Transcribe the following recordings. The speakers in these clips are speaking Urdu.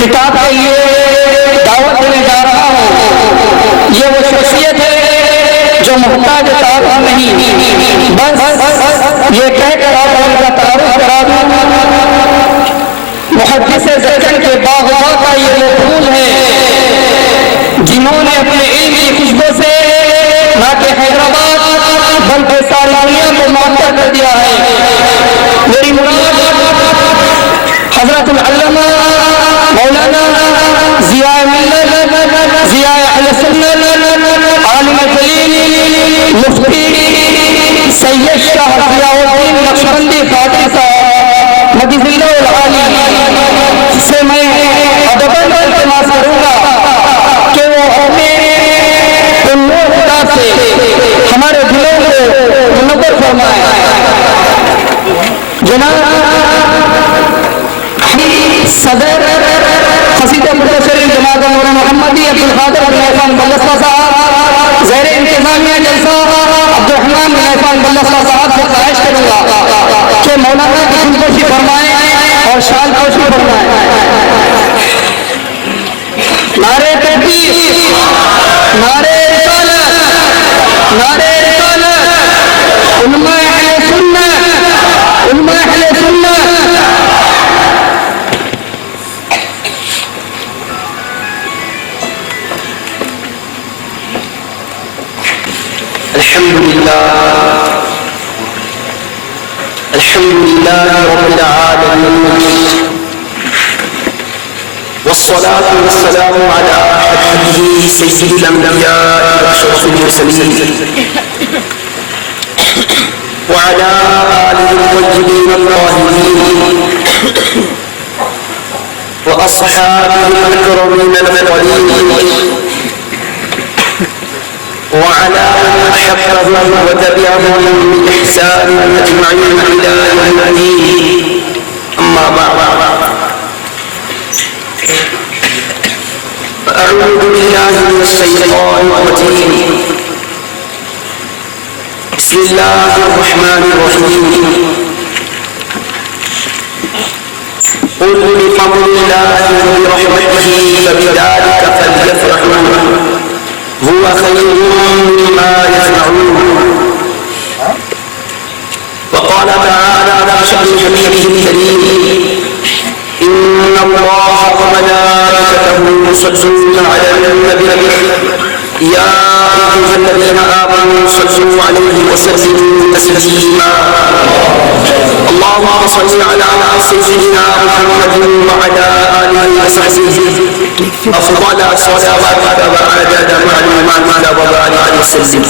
خطاب کے لیے دعوت دینے جا رہا ہوں. یہ وہ شخصیت ہے جو محتاج تعارف نہیں، بس یہ کہہ کر آپ ان کا تعارف کرا دوں. محدث زکن کے باغباں کا یہ وہ پھول ہے جنہوں نے اپنے علم کی خوشبو سے نہ کہ حیدرآباد بلکہ ساری دنیا کو معطر کر دیا ہے. میری مراد حضرت العلامہ مولانا ضیاء ملت، ضیاء اہل سنت، عالم جلیل مفتی سید شاہ ضیاء الدین نقشبندی قادری صاحب مدیح اللہ العالی سے میں ادباً التماس کروں گا کہ وہ ہمیں ان نور خدا سے ہمارے دلوں کو منور فرمائے. جناب صدر قصیدہ مدثر جناب مولانا محمدی عبدالقادر بن عرفان بلسہ صاحب، زیر انتظامیہ جلسہ عبدالرحمن بن عرفان بلسہ صاحب سے خواہش کروں گا کہ مولانا کی خودکشی فرمائیں اور شال پوشی فرمائیں. نعرہ تکبیر، نعرہ رسالت، نعرہ رسالت، علماء اہل سنت، علماء اہل سنت. الحمد لله رب العالمين، والصلاة والسلام على حبيبه سيد الأنبياء وأشرف المرسلين وعلى آله الطيبين الطاهرين وأصحابه الأكرمين الأفضلين وعلى من حفظهم وتبعهم بإحسان أجمعين إلى يوم الدين. أما بعد، أعوذ بالله من الشيطان الرجيم. بسم الله الرحمن الرحيم. قل بفضل الله وبرحمته فبذلك فليفرحوا هو خير مما يجمعون. وقال تعالى في شأن حبيبه الكريم: إن الله وملائكته يصلون على النبي يا أيها الذين آمنوا صلوا عليه وسلموا تسليما. اللهم صل على سيدنا محمد وعلى آله وصحبه أفضل صلواتك وعدد معلوماتك وبارك وسلم.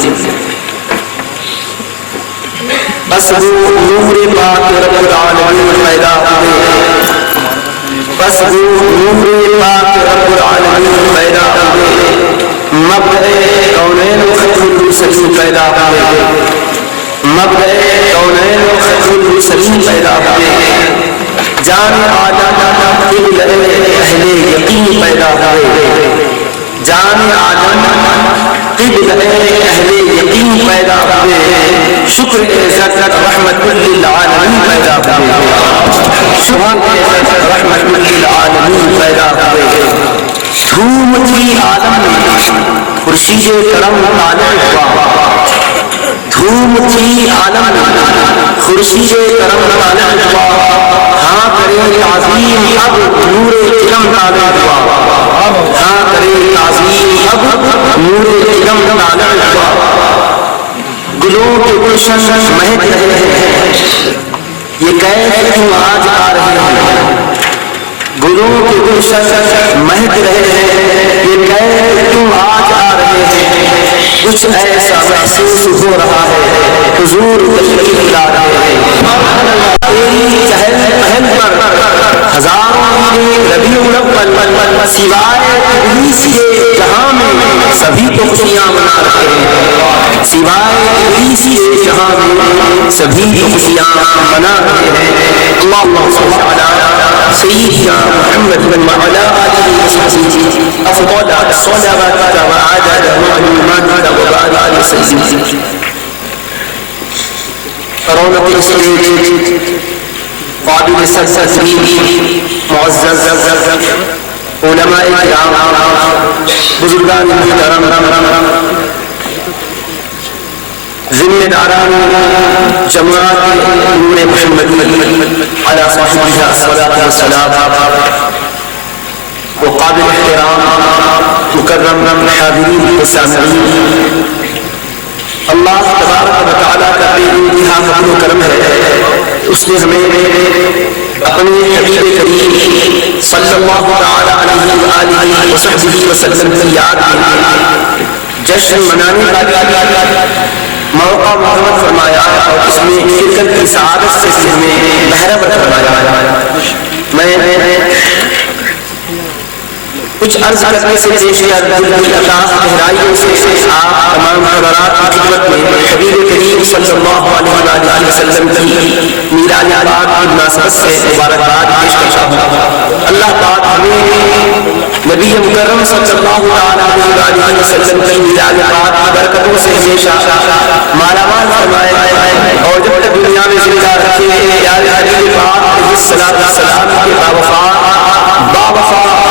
بس وہ نور پاک رب العالمین پیدا ہوئے، بس وہ نور پاک رب العالمین پیدا ہوئے، مبدأ کونین و ختم المرسلین پیدا ہوئے، مبدأ کونین و ختم المرسلین پیدا ہوئے، جان عالم قبلہ اہل یقین پیدا ہوئے، جان عالم قبلہ اہل یقین پیدا ہوئے، شکر عزت رحمت للعالمین پیدا ہوئے، سبحان عزت رحمت للعالمین پیدا ہوئے. دھوم تھی عالم میں خورشید کرم طالع ہوا، دھوم تھی عالم میں خورشید کرم طالع ہوا، ہاں کرے تعظیم اب نور علم طالع ہوا، ہاں کرے تعظیم اب نور علم طالع ہوا. گلوں کے گلشن مہک رہے ہیں، یہ کیف کیوں آج آ رہے ہیں، گلوں کے گلشن مہک رہے ہیں، یہ کیف کیوں آج آ رہے ہیں. کچھ ایسا محسوس ہو رہا ہے حضور تشریف لا رہے ہیں. تیری چہل پہل پر ہزاروں ربیع الاول سوائے ابلیس کے جہاں میں سبھی تو خوشیاں منا رہے ہیں، سوائے ابلیس کے جہاں میں سبھی تو خوشیاں منا رہے ہیں. اللهم صل على سيدنا محمد وعلى آله وصحبه أفضل صلواتك وعدد معلوماتك وبارك وسلم. رونق اسٹیج قابل سرزمین معزز علماء کرام، بزرگان محترم، ذمہ داران جماعت نور محمدی علی صاحبہ الصلاۃ والسلام، وقابل احترام مکرم حاضرین و سامعین، اللہ تبارک و تعالیٰ کا بے انتہا فضل و کرم ہے، اس نے ہمیں اپنے حبیب کریم صلی اللہ تعالیٰ علیہ وآلہ وصحبہ وسلم کی یاد میں جشن منانے کا موقع محمد فرمایا اور اس میں شرکت کی سعادت سے ہمیں بہرہ فرمایا۔ میں کچھ عرض کرنے سے پیش دل کی عطا گہرائیوں سے آپ تمام حضرات کی خدمت میں حبیب کریم صلی اللہ علیہ وسلم کی میلاد پاک کی مناسبت سے مبارکباد پیش کرتا ہوں۔ اللہ پاک ہمیں نبی مکرم صلی اللہ علیہ وسلم کی میلاد پاک کی برکتوں سے ہمیشہ مالا مال فرمائے اور جب تک دنیا میں زندہ رکھے پیارے حبیب پاک علیہ السلام کے باوفا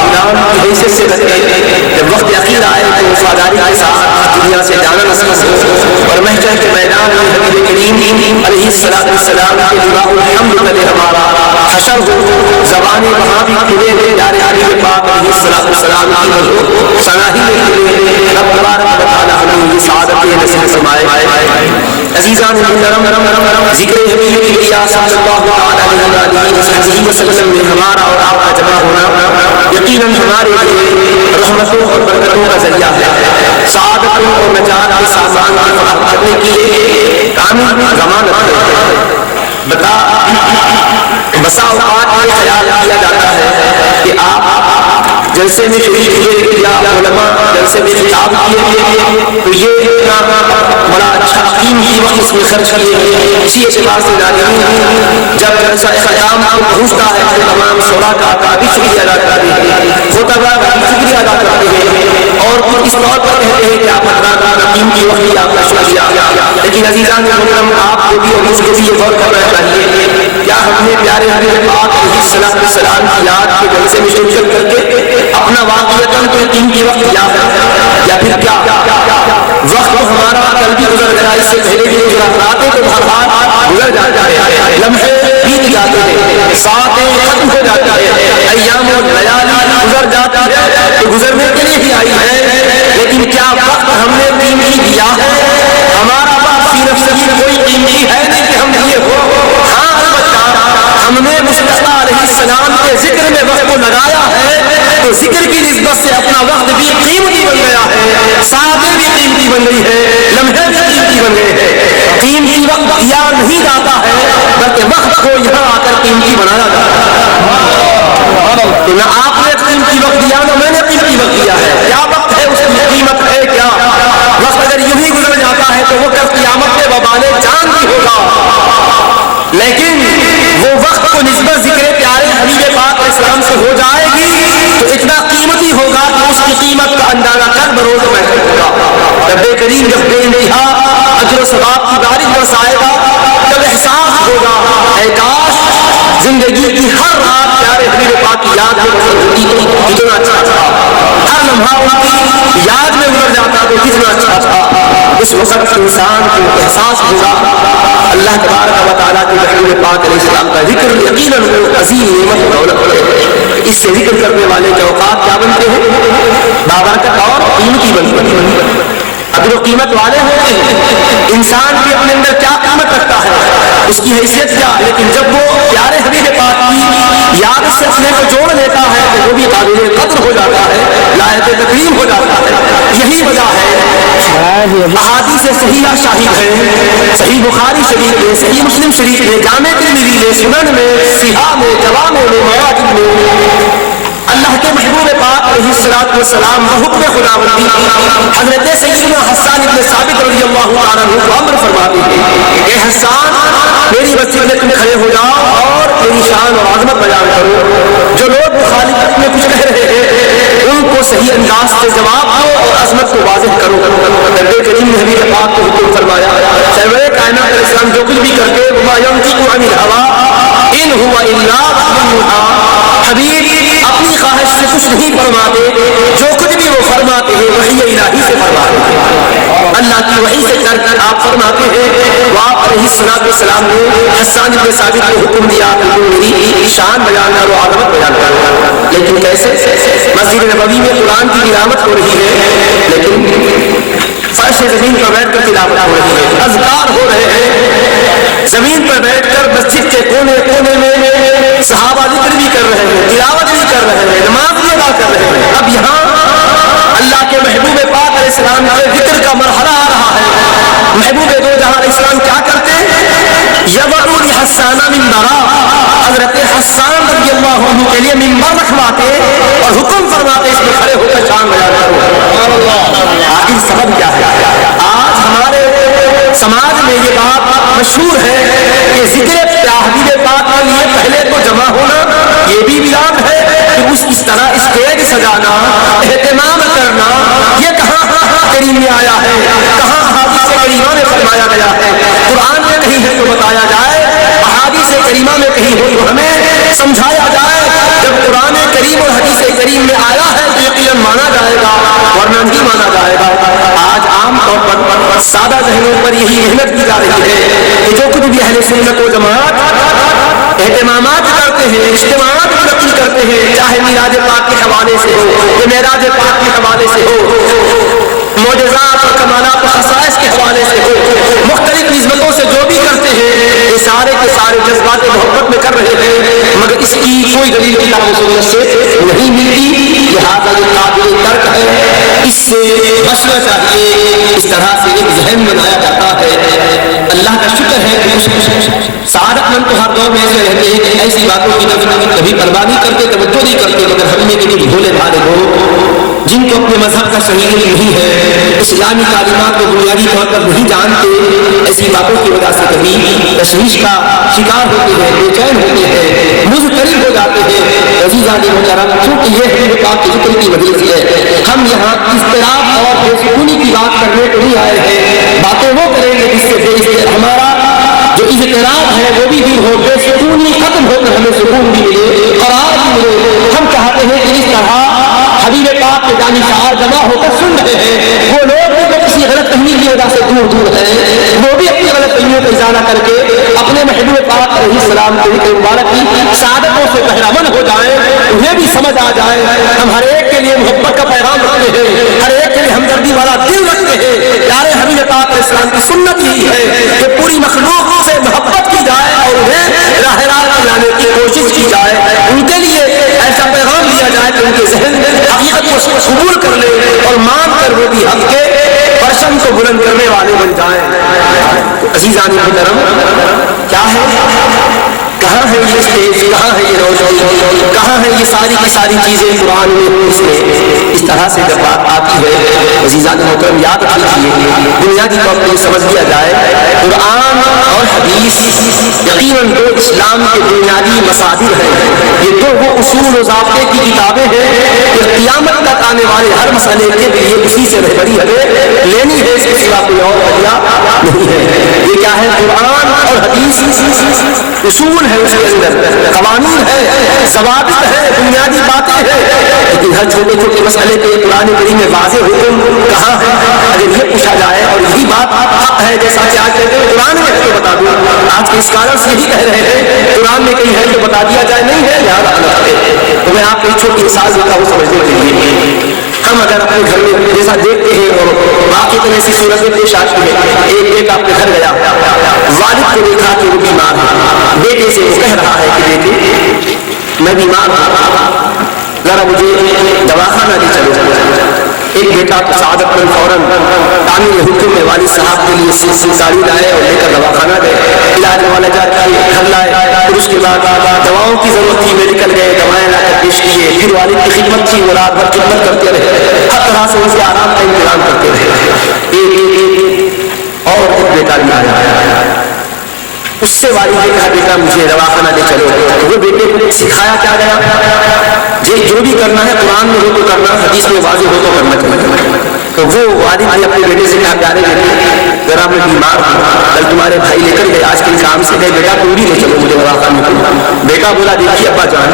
غلام کی حیثیت سے رکھے، جب وقت یقین آئے تو وفاداری کے ساتھ دنیا سے جانا نصیب ہو اور محشر کے میدان میں حبیب کریم علیہ السلام کے لواء الحمد تلے ہمارا حشر ہو، زبان وہاں بھی کھلے پیارے حبیب پاک علیہ السلام کی سناہی میں کھلے، رب تبارک و تعالیٰ ہمیں یہ سعادت نصیب فرمائے۔ عزیزان محترم، ذکر حبیب کبریا صلی اللہ علیہ وسلم میں ہمارا اور آپ کا جمع ہونا یقیناً ہمارے لیے رحمتوں اور برکتوں کا ذریعہ ہے، سعادتوں اور نجات کے سامان کی فراہم کرنے کی ایک کامل ضمانت ہے۔ بسا اوقات یہ خیال کیا جاتا ہے کہ آپ جلسے میں شریک ہوئے یا علماء جلسے میں خطاب کیے تو یہ بڑا اچھا قیمتی وقت اس میں خرچ کیے، اسی اعتبار سے ناظرین جب جلسہ ختام کو پہنچتا ہے تو تمام شرکاء کا بھی شکریہ ادا کرتے ہیں، خطباء کا بھی شکریہ ادا کرتے ہیں اور اس طور پر کہتے ہیں کہ آپ حضرات کا قیمتی وقت آپ کا شکریہ۔ لیکن عزیزان محترم، آپ کو بھی اور مجھ کو بھی یہ غور کرنا چاہیے، کیا ہم نے پیارے حبیب پاک علیہ السلام کی یاد کے جلسے میں شرکت کر کے اپنا واقعتاً کوئی قیمتی وقت یاد ہے یا پھر کیا وقت ہمارا کل بھی گزر گیا، اس سے پہلے بھی گزرا، راتیں تو ہر بار گزر جاتے ہیں، لمحے بیت جاتے ہیں، ساعتیں ختم ہو جاتی ہیں، ایام و لیالی گزر جاتا ہے تو گزرنے کے لیے ہی آئی ہے، لیکن کیا وقت ہم نے قیمتی دیا ہے؟ ہمارا وقت فی نفسہ کوئی قیمتی ہے نہیں کہ ہم دیے ہو، ہاں البتہ ہم نے مصطفیٰ علیہ السلام کے ذکر میں وقت کو لگایا ہے تو ذکر کی نسبت سے اپنا وقت بھی قیمتی بن گیا ہے، ساعتیں بھی قیمتی بن گئی ہے، لمحے بھی قیمتی بن گئے ہیں۔ قیمتی وقت دیا نہیں جاتا ہے بلکہ وقت کو یہاں آ کر قیمتی بنایا جاتا ہے۔ تو نہ آپ نے قیمتی وقت دیا نہ میں نے قیمتی وقت دیا ہے، کیا وقت ہے اس کی قیمت ہے کیا؟ وقت اگر یوں ہی گزر جاتا ہے تو وہ کل قیامت میں وبال جان بھی ہوگا، لیکن وہ وقت کو نسبت ذکر پیارے حبیب پاک علیہ السلام سے ہو جائے گی تو اتنا قیمتی ہوگا کہ اس کی قیمت کا اندازہ کر بروز محسوس ہوگا۔ رب کریم جب بے انتہا اجر و ثواب کی بارش برسائے گا جب احساس ہوگا اے کاش زندگی کی ہر رات پیارے حبیب پاک کی یاد میں بسر ہوتی تو کتنا اچھا تھا، ہر لمحہ ان کی یاد میں گزر جاتا تو کتنا اچھا تھا۔ اس وقت انسان کو احساس ہوگا اللہ تبارک و تعالیٰ کے حبیب پاک علیہ السلام کا ذکر یقیناً وہ عظیم نعمت و دولت ہے، اس سے ذکر کرنے والے کے اوقات کیا بنتے ہیں؟ بابرکت اور قیمتی بنتے ہیں، اگر وہ قیمت والے ہوتے ہیں انسان بھی اپنے اندر کیا قیمت رکھتا ہے، اس کی حیثیت کیا، لیکن جب وہ پیارے حبیب پاک کی یاد سے اپنے کو جوڑ لیتا ہے تو وہ بھی قابل قدر ہو جاتا ہے، لائق تکریم ہو جاتا ہے۔ یہی وجہ ہے احادیث صحیحہ شاہد ہے، صحیح بخاری شریف میں، صحیح مسلم شریف میں، جامع ترمذی میں، سنن میں، صحاح میں، جوامع میں، مواجد میں اللہ کے محبوب پاک علیہ السلام بحکم خداوندی حضرت سیدنا حسان ابن ثابت رضی اللہ عنہ کو امر فرماتے ہیں کہ حسان میری مسجد میں تم کھڑے ہو جاؤ اور میری شان اور عظمت بیان کرو، جو لوگ مخالفت میں کچھ کہہ رہے ہیں ان کو صحیح انداز سے جواب دو اور عظمت کو واضح کرو۔ نبی کریم نے حبیب پاک کو حکم فرمایا، سرور کائنات علیہ السلام جو کچھ بھی کرتے وما ينطق عن الهوى ان هو الا وحی یوحی، حبیب اپنی خواہش سے کچھ نہیں فرماتے, جو کچھ بھی وہ فرماتے ہیں وحی الہی سے فرماتے ہیں, اللہ کی وحی سے کر کر آپ فرماتے ہیں. وہ آپ علیہ الصلوۃ والسلام نے حسان بن ثابت کو حکم دیا کہ تم میری شان بیان کرو, عظمت بیان کرو. لیکن کیسے؟ مسجد نبوی میں قرآن کی تلاوت ہو رہی ہے, لیکن فرش زمین پر بیٹھ کر تلاوت ہو رہی ہے, اذکار ہو رہے ہیں, زمین پر بیٹھ کر مسجد کے کونے کونے میں صحابہ ذکر بھی کر رہے ہیں, تلاوت بھی کر رہے ہیں, نماز بھی ادا کر رہے ہیں. اب یہاں اللہ کے محبوب پاک علیہ السلام کے ذکر کا مرحلہ آ رہا ہے. محبوب دو جہاں علیہ السلام کیا کرتے ہیں؟ یبعو لحسان منبرا, حضرت حسان رضی اللہ عنہ کے لیے منبر رکھواتے اور حکم فرماتے اس میں کھڑے ہو کر شان بیان کرو. آخر سبب کیا ہے؟ آج ہمارے سماج میں یہ بات مشہور ہے کہ ذکر تحبیب پاک کے لیے پہلے تو جمع ہونا یہ بھی بیان ہے کہ اس طرح اسٹیج سجانا, اہتمام کرنا, یہ کہاں کریم میں آیا ہے, کہاں احادیث کریمہ میں فرمایا گیا ہے؟ قرآن میں کہیں ہے تو بتایا جائے, احادیث کریمہ میں کہیں ہو تو ہمیں سمجھایا جائے. جب قرآن کریم اور حدیث کریم میں آیا ہے تو یقیناً مانا جائے گا, ورنہ نہیں مانا جائے گا. آج عام طور پر سادہ ذہنوں پر یہی محنت کی جا رہی ہے کہ جو کچھ بھی اہل سنت و جماعت اہتمامات کرتے ہیں, اجتماعات منعقد کرتے ہیں, چاہے میراج پاک کے حوالے سے ہو یا معراج پاک کے حوالے سے ہو, معجزات اور کمالات و خصائص کے حوالے سے ہو, مختلف نسبتوں سے جو بھی کرتے ہیں یہ سارے کے سارے جذبات محبت میں کر رہے ہیں, مگر اس کی کوئی دلیل کتاب و سنت سے نہیں ملتی. لہٰذا یہ قابل ترک ہے, اس سے بچنا چاہیے. اس طرح سے ایک ذہن بنایا جاتا ہے. اللہ کا شکر ہے کہ سعادت مند تو ہر دور میں ایسے رہتے ہیں کہ ایسی باتوں کی کبھی پرواہ نہیں کرتے, توجہ نہیں کرتے, مگر ہم میں کے لیے بھولے بھالے لوگ جن کو اپنے مذہب کا صحیح نہیں ہے, اسلامی تعلیمات کو بنیادی طور پر نہیں جانتے, ایسی باتوں کی وجہ سے کبھی تشویش کا شکار ہوتے ہیں, بے چین ہوتے ہیں, مضطرب ہو جاتے ہیں. عزیزان محترم, چونکہ یہ حضور پاک کے ذکر کی مجلس ہے, ہم یہاں اضطراب اور بے سکونی کی بات کرنے کو نہیں آئے ہیں. باتیں وہ کریں گے جس سے ہمارا جو اضطراب ہے وہ بھی دور ہو, بے سکونی ختم ہو کر ہمیں سکون بھی ملے, قرار بھی ملے. ہم چاہتے ہیں کہ اس طرح حبیب پاک کے جانشار جمع ہو کر سن رہے ہیں, وہ لوگ بھی کسی غلط فہمی کی وجہ سے دور دور ہیں, وہ بھی اپنی غلط فہمیوں کو ازالہ کر کے اپنے محبوب پاک علیہ السلام کے ذکر مبارک کی سعادتوں سے بہرامند ہو جائیں, انہیں بھی سمجھ آ جائے. ہم ہر ایک کے لیے محبت کا پیغام رکھتے ہیں, ہر ایک کے لیے ہمدردی والا دل رکھتے ہیں. پیارے حبیب پاک علیہ السلام کی سنت یہی ہے کہ پوری مخلوق سے محبت کی جائے اور انہیں راہ راست لانے کی کوشش کی جائے. ان کے لیے ایسا پیغام دیا جائے کہ ان کے ذہن حقیقت کو قبول کر لے اور مان کر وہ بھی حق کے پرچم کو بلند کرنے والے بن جائیں. عزیزان محترم, کیا ہے, کہاں ہے یہ اسٹیج, کہاں ہے یہ روشنی, کہاں ہے یہ ساری کی ساری چیزیں قرآن میں؟ اس طرح سے جب بات آتی ہے عزیزان محترم, یاد رکھیے بنیادی طور پر سمجھ لیا جائے, قرآن اور حدیث یقیناً دو اسلام کے بنیادی مصادر ہیں. یہ دو وہ اصول و ضابطے کی کتابیں ہیں کہ قیامت تک آنے والے ہر مسئلے کے لیے اسی سے رہبری ہمیں لینی ہے, اس کے سوا کوئی اور ذریعہ نہیں ہے. یہ کیا ہے؟ قرآن اور حدیث اصول ہے, اس کے اندر قوانین ہے, ضوابط ہے, بنیادی باتیں ہیں. لیکن ہر چھوٹے چھوٹے مسئلے پہ قرآن کریم میں واضح حکم کہاں ہے؟ اگر یہ پوچھا جائے اور یہی بات حق ہے جیسا کہ آج کہتے ہیں قرآن میں ہے تو بتا دوں, آج کے اسکالرس یہی کہہ رہے ہیں قرآن میں کہیں ہے تو بتا دیا جائے, نہیں ہے یاد رکھنا ہے. تو میں آپ کو ایک چھوٹی مثال دیتا ہوں سمجھنے کے لیے. ہم اگر اپنے گھر میں جیسا دیکھتے ہیں اور باقی تو ایسی صورت میں پیش آتی ہے, ایک بیٹا اپنے گھر گیا, والد کو دیکھا کہ وہ بیمار ہے, بیٹے سے وہ کہہ رہا ہے کہ بیٹے میں بیمار ہوں, ذرا مجھے دواخانہ لے چلو. ایک بیٹا تو سعادت مند فوراً تعمیر حکم میں والد صاحب کے لیے ساری لائے اور لے کر دواخانہ گئے, علاج والا جا کے گھر لائے. پھر اس کے بعد دواؤں کی ضرورت تھی, میڈیکل گئے, دوائیں لا کر پیش کیے. پھر والد کی خدمت تھی, وہ رات بھر خدمت کرتے رہے, ہر طرح سے ان کے آرام کا انتظام کرتے رہے. اور ایک بیٹا بھی آیا, اس سے والد نے کہا بیٹا مجھے دواخانہ لے چلو. وہ بیٹے کو سکھایا کیا گیا, جو بھی کرنا ہے قرآن میں ہو تو کرنا, حدیث میں واضح ہو تو کرنا چاہیے. تو وہ والد نے اپنے بیٹے سے کہا پیارے بیٹے ذرا میں بیمار ہوں, کل تمہارے بھائی لے کر گئے, آج کل کام سے گئے, بیٹا تم بھی لے چلو مجھے دواخانے کو. بیٹا بولا دیکھیے ابا جان,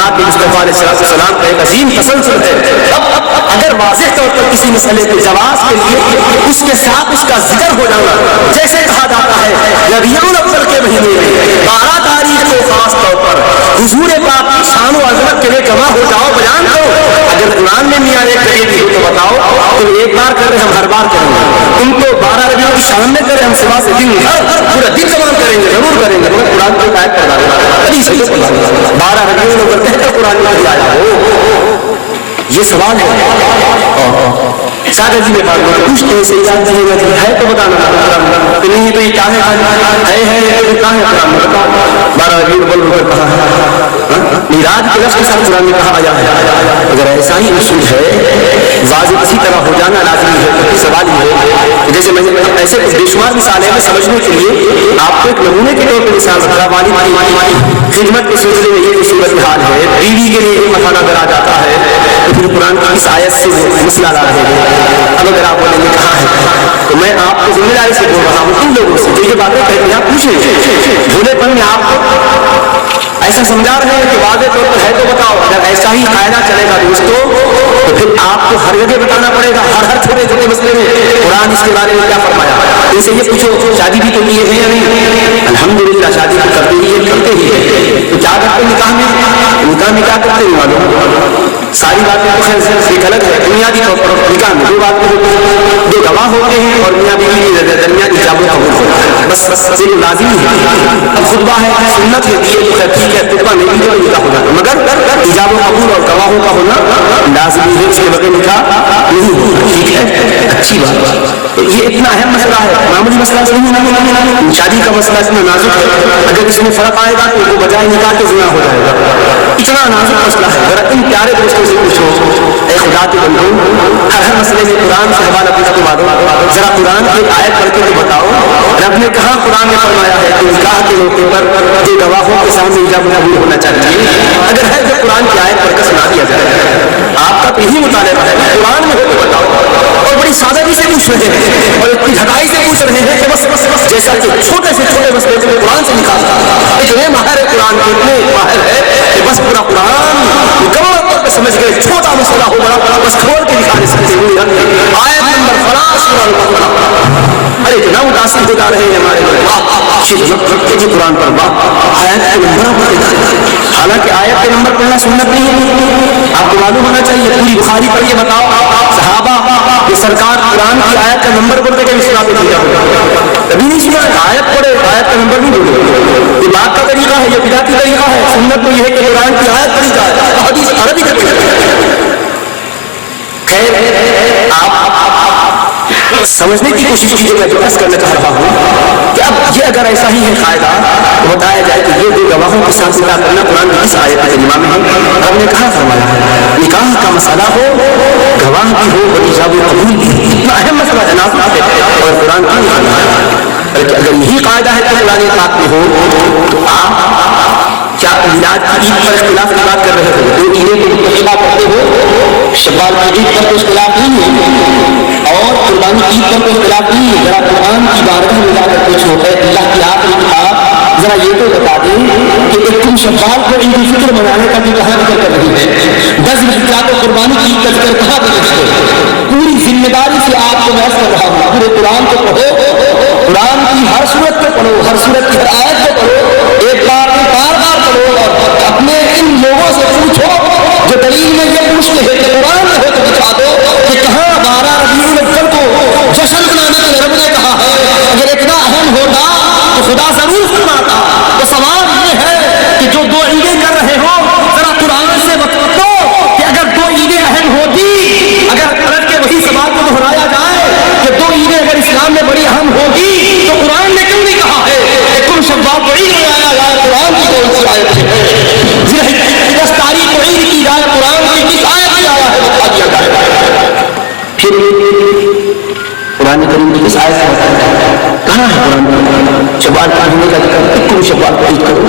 تعلیمات مصطفیٰ علیہ السلام کا ایک عظیم تسلسل ہے. اگر واضح طور پر کسی مسئلے کے جواز کے لیے اس کے ساتھ اس کا ذکر ہو جانا، جیسے کہا جاتا ہے ربیع الاول کے مہینے میں 12 تاریخ کو خاص طور پر حضور پاک کی شان و عظمت کے لیے جمع ہو جاؤ، بیان کرو. اگر قرآن میں میاں ایک کہے بھی ہو تو بتاؤ، تم ایک بار کر رہے ہم ہر بار کریں گے. تم تو 12 ربیع کی شان میں کرے، ہم صبح سے دن پورا دن تمام کریں گے، ضرور کریں گے. قرآن کو قائد کرنا ابھی صحیح 12 ربیع الاول کہتے ہیں قرآن میں آیا ہو. یہ سوال ہے. سادہ جی میں بات کروں کچھ ایسے ہی جانتے ہیں ہے تو بتانا نہیں تو یہ کیا ہے کہاں ہے قرآن میں بتاؤ. 12 ربیع الاول پر کہا ہے میراج کے لفظ کے ساتھ قرآن میں کہا آیا ہے. اگر ایسا ہی اصول ہے واضح اسی طرح ہو جانا لازمی ہے. تو سوال یہ ہے جیسے میں نے ایسے بے شمار مثالیں میں سمجھنے کے لیے آپ کو ایک نمونے کے طور پر مثال بتا. والد خدمت کے سلسلے میں یہ صورت حال ہے، بیوی کے لیے ایک مسئلہ اگر آ جاتا ہے تو پھر قرآن کی اس آیت سے مسئلہ لا رہے ہیں. اب اگر آپ بولیں گے کہاں ہے تو میں آپ کو ذمہ داری سے بول رہا ہوں تم لوگوں سے جو یہ باتیں کہتے ہیں آپ پوچھیں. بھولے پن میں آپ کو ایسا سمجھا رہے ہیں کہ واضح طور پر ہے تو بتاؤ. اگر ایسا ہی قاعدہ چلے گا دوستو تو پھر آپ کو ہر جگہ بتانا پڑے گا، ہر چھوٹے چھوٹے مسئلے میں قرآن اس کے بارے میں کیا فرمایا. ان سے یہ پوچھو شادی بھی تو کیے ہیں یا نہیں؟ الحمدللہ شادی بھی کرتے ہی ہے. تو کیا کرتے نکاح میں کیا کرتے ہیں معلوم؟ ساری باتیں تو خیر ایک الگ ہے. بنیادی طور پر نکاح میں 2 باتیں، 2 گواہ ہوتے ہیں اور میاں بیوی کے درمیان ایجاب و قبول ہوتا ہے. بس یہ لازمی ہے. اب خطبہ ہے سنت ہے یہ تو ٹھیک ہے، خطبہ نہیں بھی نکاح ہو جاتا، مگر ایجاب و قبول اور گواہوں کا ہونا لازمی ہے. اس کے بغیر نکاح نہیں ہوتا. ٹھیک ہے، اچھی بات. یہ اتنا اہم مسئلہ ہے، معمولی مسئلہ نہیں. شادی کا مسئلہ اتنا نازک ہے، اگر اس میں فرق آئے گا تو وہ بجائے نکاح کے زنا ہو جائے گا. اتنا نازک مسئلہ ہے. ذرا ان پیارے دوستوں سے پوچھو اے خدا کے بندو، ہر مسئلے میں قرآن سے حوالہ پوچھ کے مانو. ذرا قرآن کی آیت پڑھ کے تو بتاؤ رب نے کہاں قرآن میں فرمایا ہے کہ نکاح کے موقع پر جو گواہوں کے سامنے ایجاب و قبول ہونا چاہیے. اگر ہے تو قرآن کی آیت پڑھ کر سنا دیا جائے. آپ کا تو یہی مطالبہ ہے قرآن میں ہو تو بتاؤ. اور بڑی سادگی سے پوچھ رہے ہیں اور اتنی ڈھکائی سے پوچھ رہے ہیں کہ بس جیسا کہ چھوٹے سے چھوٹے مسئلے کو قرآن سے نکالتا. اتنے ماہر ہے قرآن کے، اتنے ماہر ہے کہ بس پورا قرآن مکمل طور پہ سمجھ گئے. چھوٹا مسئلہ ہو بڑا بس کھول کے دکھا نہیں سکتے. آیت نمبر فلاں سورہ البقرہ. ارے اتنا متاثر ہو جا رہے ہیں ہمارے لوگ قرآن پر آیت کے نمبر پڑھتے. حالانکہ آیت کے نمبر پڑھنا سنت نہیں ہے. آپ کو معلوم ہونا چاہیے پوری بخاری پڑھ کے بتاؤ صحابہ یہ سرکار قرآن کی آیت کا نمبر بولتے کہ اس پہ دیا کبھی نہیں سنا. آیت پڑھے آیت کا نمبر نہیں بولے. یہ بات کا طریقہ ہے، یہ بدعتی طریقہ ہے. سنت تو یہ ہے کہ قرآن کی آیت پڑھی جائے، حدیث عربی میں پڑھی جائے. خیر آپ سمجھنے کی کوشش کیجیے. میں جو عرض کرنا چاہ رہا ہوں کہ اب یہ اگر ایسا ہی ہے قاعدہ تو بتایا جائے کہ یہ 2 گواہوں کے ساتھ نکاح کرنا قرآن کی اس آیت کریمہ میں رب نے کہاں فرمایا ہے نکاح کا مسئلہ ہو گواہ بھی ہو اور ایجاب و قبول بھی. اتنا اہم مسئلہ جناب اور قرآن کا بلکہ اگر یہی قاعدہ ہے کہ قرآن پاک میں ہو تو آپ کیا میلاد کی عید پر اختلاف کی بات کر رہے ہو؟ 2 عیدیں کو متفقہ کرتے ہو. شوال کی عید پر تو اختلاف نہیں ہے اور قربانی کی عید پر تو اختلاف نہیں ہے. ذرا قرآن کی بارگاہ میں جا کر پوچھو اے اللہ کی آخری کتاب ذرا یہ تو بتا دیں کہ ایک تم شوال کو عید الفطر منانے کا بھی کہاں ذکر کر رہی ہے؟ 10 ذوالحجہ کو قربانی کی عید کا ذکر کہاں پر ہے؟ پوری ذمہ داری سے آپ کو بحث کر رہا ہوں. پورے قرآن کو پڑھو، قرآن کی ہر صورت کو پڑھو، ہر صورت کی ہر آیت کو پڑھو، ایک بار بار پڑھو اور اپنے ان لوگوں سے پوچھو جو دلیل میں یہ پوچھتے ہیں کہ قرآن میں ہو تو دکھا دو کہ کہاں 12 ربیع الاول کو جشن منانے کے رب نے کہا ہے. اگر اتنا اہم ہوتا تو خدا ضرور فرماتا. تو سوال یہ ہے کہ جو 2 عیدیں کر رہے ہو ذرا قرآن سے بتاؤ کہ اگر 2 عیدیں اہم ہوتی، اگر عرب کے وہی سوال کو دہرایا جائے کہ 2 عیدیں اگر اسلام میں بڑی اہم ہوگی تو قرآن نے کیوں نہیں کہا ہے کہ تم شوال کو عید منایا جائے؟ قرآن کی کون سی آیت ہے؟ 10 تاریخ کو عید کی جائے، قرآن کی کس آیت میں آیا ہے بتا دیا جائے. پھر قرآن کریم کی کس آیت میں کہاں ہے قرآن میں شوال کا مہینے کا ذکر؟ تم شوال کو عید کرو،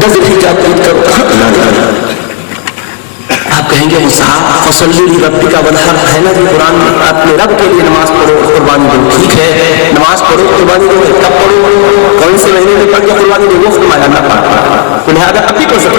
10 ذوالحجہ کو عید کرو. کہاں قرآن ہے؟ آپ کہیں گے صاحب فصلی لربک ونحر ہے نا جی قرآن میں اپنے رب کے لیے نماز پڑھو قربانی دو. ٹھیک ہے نماز پڑھو قربانی دو، کب پڑھو کون سے مہینے میں پڑھ کے قربانی دو وہ فرمایا نہ پڑھ. لہٰذا اب بھی پڑھ سکتے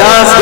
10,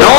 9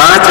5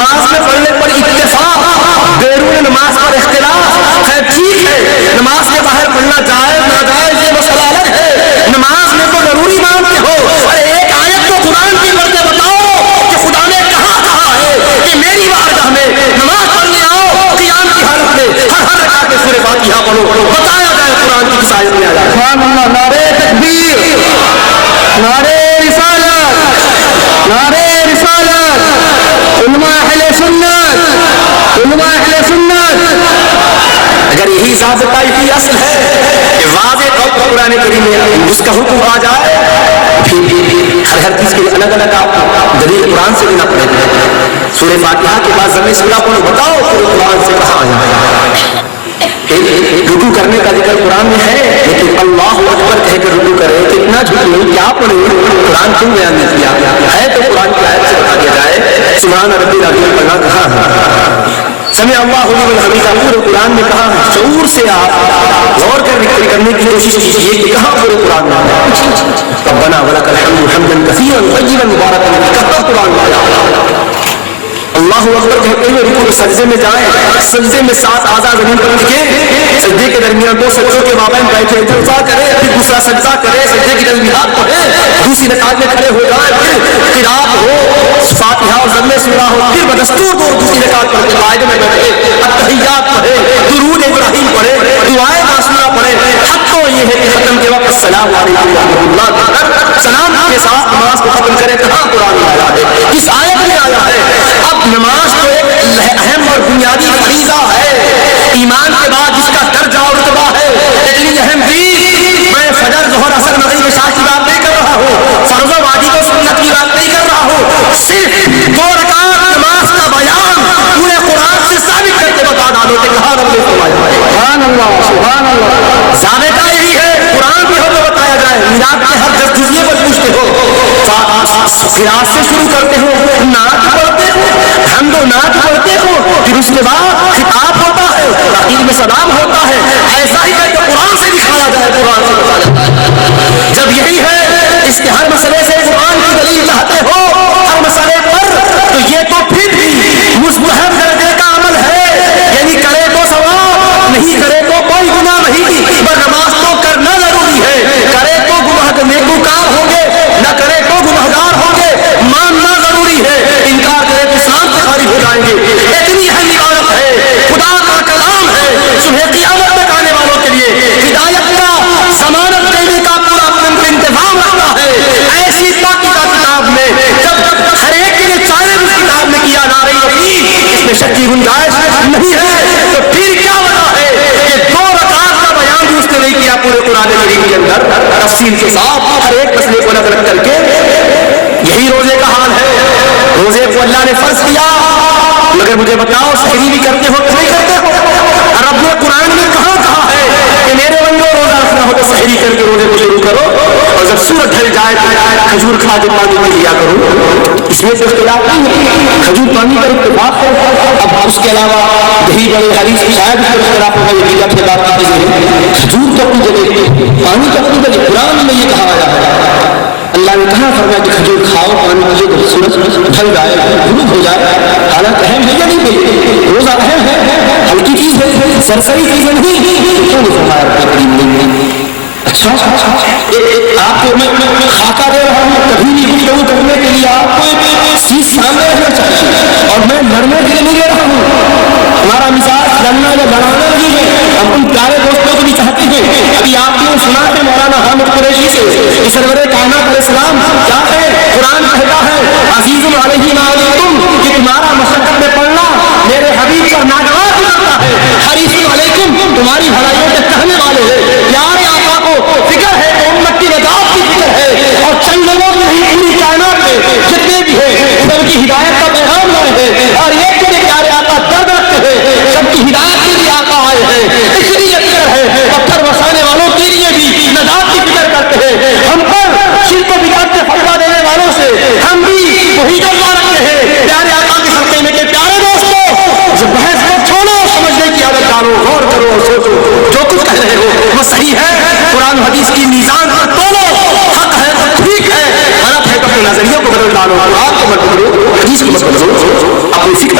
نماز میں پڑھنے پر اتفاق، بیرون نماز پر اختلاف ہے، ٹھیک ہے نماز کے باہر پڑھنا جائز ناجائز یہ مسئلہ الگ ہے، نماز میں تو ضروری مانتے ہو، اور ایک آیت تو قرآن کی پڑھ کے بتاؤ کہ خدا نے کہا ہے کہ میری بارگاہ میں نماز پڑھنے آؤ، قیام کی حالت میں ہر رکعت میں سورہ فاتحہ پڑھو، بتایا جائے قرآن کی کس آیت میں آیا ہے؟ سبحان اللہ، نعرہ تکبیر، نعرہ رسالت، نعرہ رسالت، علماء اہل سنت، علماء اہل سنت۔ اگر یہی ضابطہ یہی اصل ہے کہ واضح طور پر قرآن کریم میں اس کا حکم آ جائے، پھر ہر چیز کے الگ الگ آپ دلیل قرآن سے بنا پڑے گا۔ سورہ فاتحہ کے بعد ضمیر سورہ کو بتاؤ پورے قرآن سے کہا آیا ہے۔ رکوع کرنے کا ذکر قرآن میں ہے، لیکن اللہ اکبر کہہ کر رکوع کرے کتنا جھوٹ کیا پڑھے، قرآن کیوں بیان نہیں کیا ہے؟ تو قرآن کی آیت سے بتا دیا جائے سبحان ربی العظیم پڑھنا کہاں ہے، سمع اللہ لمن حمیدہ پورے قرآن میں کہاں ہے؟ شعور سے آپ غور کرنے کی کوشش کیجیے کہ کہاں پورے قرآن میں ہے؟ ربنا ولک الحمد حمدا کثیرا طیبا مبارکا کہاں قرآن میں ہے؟ اللہ اکبر کہتے ہوئے رکوع سجدے میں جائیں، سجدے میں 7 اعضاء زمین پر ٹکے، سجدے کے درمیان 2 سجدوں کے مابین بیٹھے التجا کرے، پھر دوسرا سجدہ کرے، سجدے کی تسبیحات پڑھے، دوسری رکعت میں کھڑے ہو جائیں، پھر قرات ہو، فاتحہ اور ضمیر سورہ ہو، پھر بدستور دوسری رکعت پڑھ کے قاعدے میں بیٹھے التحیات پڑھے، درود ابراہیم پڑھے، دعائیں معصومہ پڑھے، حد تو یہ ہے کہ ختم کے وقت السلام علیکم ورحمۃ اللہ کہہ کر سلام کے ساتھ نماز کو ختم کرے۔ کہاں قرآن میں آیا ہے؟ کس آیت میں آیا ہے؟ اب نماز تو ایک اہم اور بنیادی فریضہ ہے، ایمان کے بعد جس کا درجہ اور رتبہ ہے، اتنی اہم چیز میں فجر ظہر عصر مغرب عشاء کی بات نہیں کر رہا ہوں، فرض و واجب و سنت کی بات نہیں کر رہا ہوں، صرف 2 رکعت نماز کا بیان پورے قرآن سے ثابت کر کے بتا ڈالو کہ کہاں رب نے فرمایا ہے۔ سبحان اللہ، سبحان اللہ۔ ضابطہ یہی ہے، قرآن بھی ہو تو بتایا جائے، میلاد کے ہر 10 جزیے پر پوچھتے ہو، قرآن سے شروع کرتے ہو، نعت پڑھتے ہو، حمد و نعت پڑھتے ہو، پھر اس کے بعد خطاب ہوتا ہے، تقریر میں سلام ہوتا ہے، ایسا ہی ہے کہ قرآن سے دکھایا جائے، قرآن سے بتایا جائے۔ جب یہی ہے اس کے ہر مسئلے سے قرآن کی دلیل چاہتے ہو ہر مسئلے پر، تو یہ تو پھر بھی مستحب درجے کا عمل ہے، یعنی کرے تو ثواب، نہیں کرے تو کوئی گناہ نہیں، پر نماز تو کرنا ضروری ہے، کرے تو گناہ نیکوکار ہوں گے، نہ کرے تو گنہگار ہوں گے، ماننا ضروری ہے، انکار کرے تو اسلام سے خارج ہو جائیں گے۔ اتنی اہم عبادت ہے، خدا کا کلام ہے، صبح قیامت تک آنے والوں کے لیے ہدایت کا ضمانت دینے کا پورا انتظام رکھتا ہے۔ ایسی پاکیزہ کتاب میں جب ہر ایک کے لیے چارے اس کتاب میں کیا جا رہی ہے، اس میں شک کی گنجائش نہیں ہے، تو پھر کیا وجہ ہے کہ 2 رکعت کا بیان بھی اس نے نہیں کیا پورے قرآن کریم کے اندر تفصیل کے ساتھ ہر ایک مسئلے کو الگ الگ کر کے؟ یہی روزے کا حال ہے، روزے کو اللہ نے فرض کیا، مگر مجھے بتاؤ سحری بھی کرتے ہو کہ نہیں کرتے ہو؟ رب نے قرآن میں کہاں کہا ہے کہ میرے بندو روزہ رکھنا ہو تو سحری کر کے روزے کو شروع کرو، اور جب سورج ڈھل جائے تو کھجور کھا کے پانی پی لیا کرو، اس میں تو اختلاف نہیں ہے، کھجور پانی پر اتفاق ہے۔ اب اس کے علاوہ دہی بڑے حدیث کی شاید اس پر اختلاف ہوگا، یہ بیجا کے بات کی چیزیں، کھجور تو اپنی جگہ، پانی تو اپنی جگہ، قرآن میں یہ کہا گیا ہے، اللہ نے کہا فرمایا کہ کھجور کھاؤ، پانی پیجو، جب سورج ڈھل جائے، غروب ہو جائے، حالت اہم ہے یا نہیں بھائی؟ روزہ اہم ہے، ہلکی چیز ہے، سرسری چیز نہیں، کیوں نہیں فرمایا رب کریم نے؟ اچھا آپ کو میں خاکہ دے رہا ہوں، کبھی بھی گفتگو کرنے کے لیے آپ کو ایک چیز سامنے رکھنا چاہیے، اور میں لڑنے کے لیے نہیں دے رہا ہوں، ہمارا مزاج لڑنا یا لڑانا نہیں ہے، ہم ان پیارے دوستوں کو بھی چاہتے ہیں۔ ابھی آپ نے سنا ہے مولانا حامد قریشی سے کہ سرور کائنات علیہ السلام کیا ہے؟ قرآن کہتا ہے عزیز علیہ ما عنتم، کہ تمہارا مشقت میں پڑھنا میرے حبیب پر ناگوار گزرتا ہے، حریص علیکم، تمہاری بھلائیوں کے کہنے والے ہیں، پیارے آقا کو فکر ہے کہ امت کی نجات کی فکر ہے، اور چند لوگوں کی نہیں پوری کائنات میں جتنے بھی ہیں سب کی ہدایت کا پیغام لائے ہیں، اور ایک کے پیارے آقا درد رکھتے ہیں، سب کی ہدایت کے لیے آقا آئے ہیں، اس لیے فکر ہے، پتھر بسانے والوں کے لیے بھی نجات کی فکر کرتے ہیں، ہم پر شرک و بدعت سے فتویٰ دینے والوں سے ہم بھی وہی جذبہ رکھتے ہیں، پیارے آقا کے صدقے میں کہ پیارے دوستوں جو بحث کو چھوڑو، سمجھنے کی عادت ڈالو، غور کرو اور سوچو، جو کچھ کہہ رہے ہو وہ صحیح ہے، قرآن حدیث کی میزان پر تولو، حق ہے تو ٹھیک ہے، غلط ہے تو اپنے نظریوں کو بدل ڈالو، قرآن کو مت بدلو، حدیث کو مت بدلو، اپنی فکر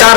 4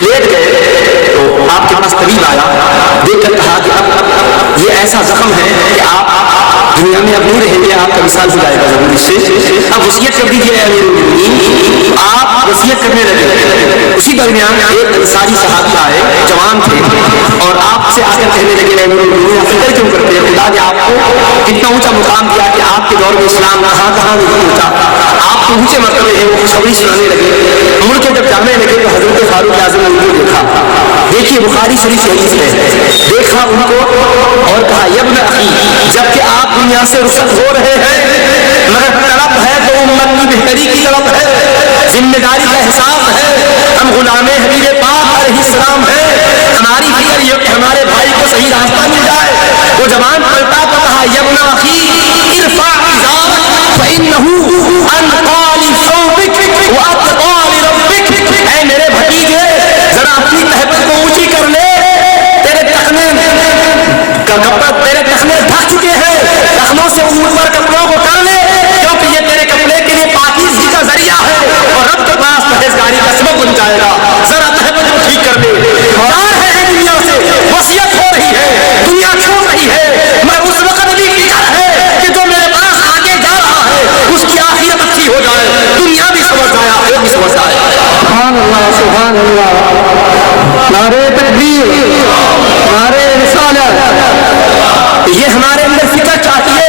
لیٹ گئے تو آپ کے پاس قریب آیا، دیکھ کر کہا کہ اب یہ ایسا زخم ہے کہ آپ دنیا میں اب نہیں رہیں گے، آپ کا وصال ہو جائے گا ضرور اس سے، اب وصیت کر دیجیے امیر المؤمنین۔ آپ وصیت کرنے لگے۔ اسی درمیان ایک انصاری صحابی آئے، جوان تھے، اور آپ سے آ کر کہنے لگے امیر المؤمنین آپ فکر کیوں کرتے ہیں؟ خدا نے آپ کو کتنا اونچا مقام دیا کہ آپ کے دور میں اسلام کہاں کہاں نہیں پہنچا، آپ کو اونچے مرتبے ہیں۔ وہ خوشخبری سنانے لگے، مڑ کے جب جانے لگے تو حضرت فاروق اعظم نے ان کو دیکھا، دیکھیے بخاری شریف حدیث ہے، دیکھا ان کو اور کہا یبن اخی، جبکہ آپ دنیا سے رخصت ہو رہے ہیں مگر طلب ہے تو امت کی بہتری کی طلب ہے، ذمہ داری کا احساس ہے، ہم غلام حبیب پاک علیہ السلام ہیں، ہماری فکر یہ کہ ہمارے بھائی کو صحیح راستہ مل جائے۔ وہ جوان پلٹا تو کہا یبن اخی ارفع ازارک فانه انقى لثوبک واتقى لربک، اے میرے بھتیجے ذرا اپنی تہبت کو اونچی کر لے، تیرے ٹخنے کا کپڑا، تیرے ٹخنے ڈھک چکے ہیں، ٹخنوں سے اوپر کپڑوں کو کر لے، کیونکہ یہ تیرے کپڑے کے لیے پاکیزگی کا ذریعہ ہے اور رب کے پاس پرہیزگاری کا سبب بن جائے گا۔ ذرا تہبت کو ٹھیک کر لے۔ جان ہے دنیا سے، وصیت ہو رہی ہے، دنیا چھوڑ رہی ہے، میں اس وقت بھی فکر ہے کہ جو میرے پاس آگے جا رہا ہے اس کی آخرت اچھی ہو جائے، دنیا بھی سمجھ جائے آخرت بھی سمجھ جائے۔ سبحان اللہ، سبحان اللہ، نعرے تکبیر، نعرے رسالت۔ یہ ہمارے اندر فکر چاہیے،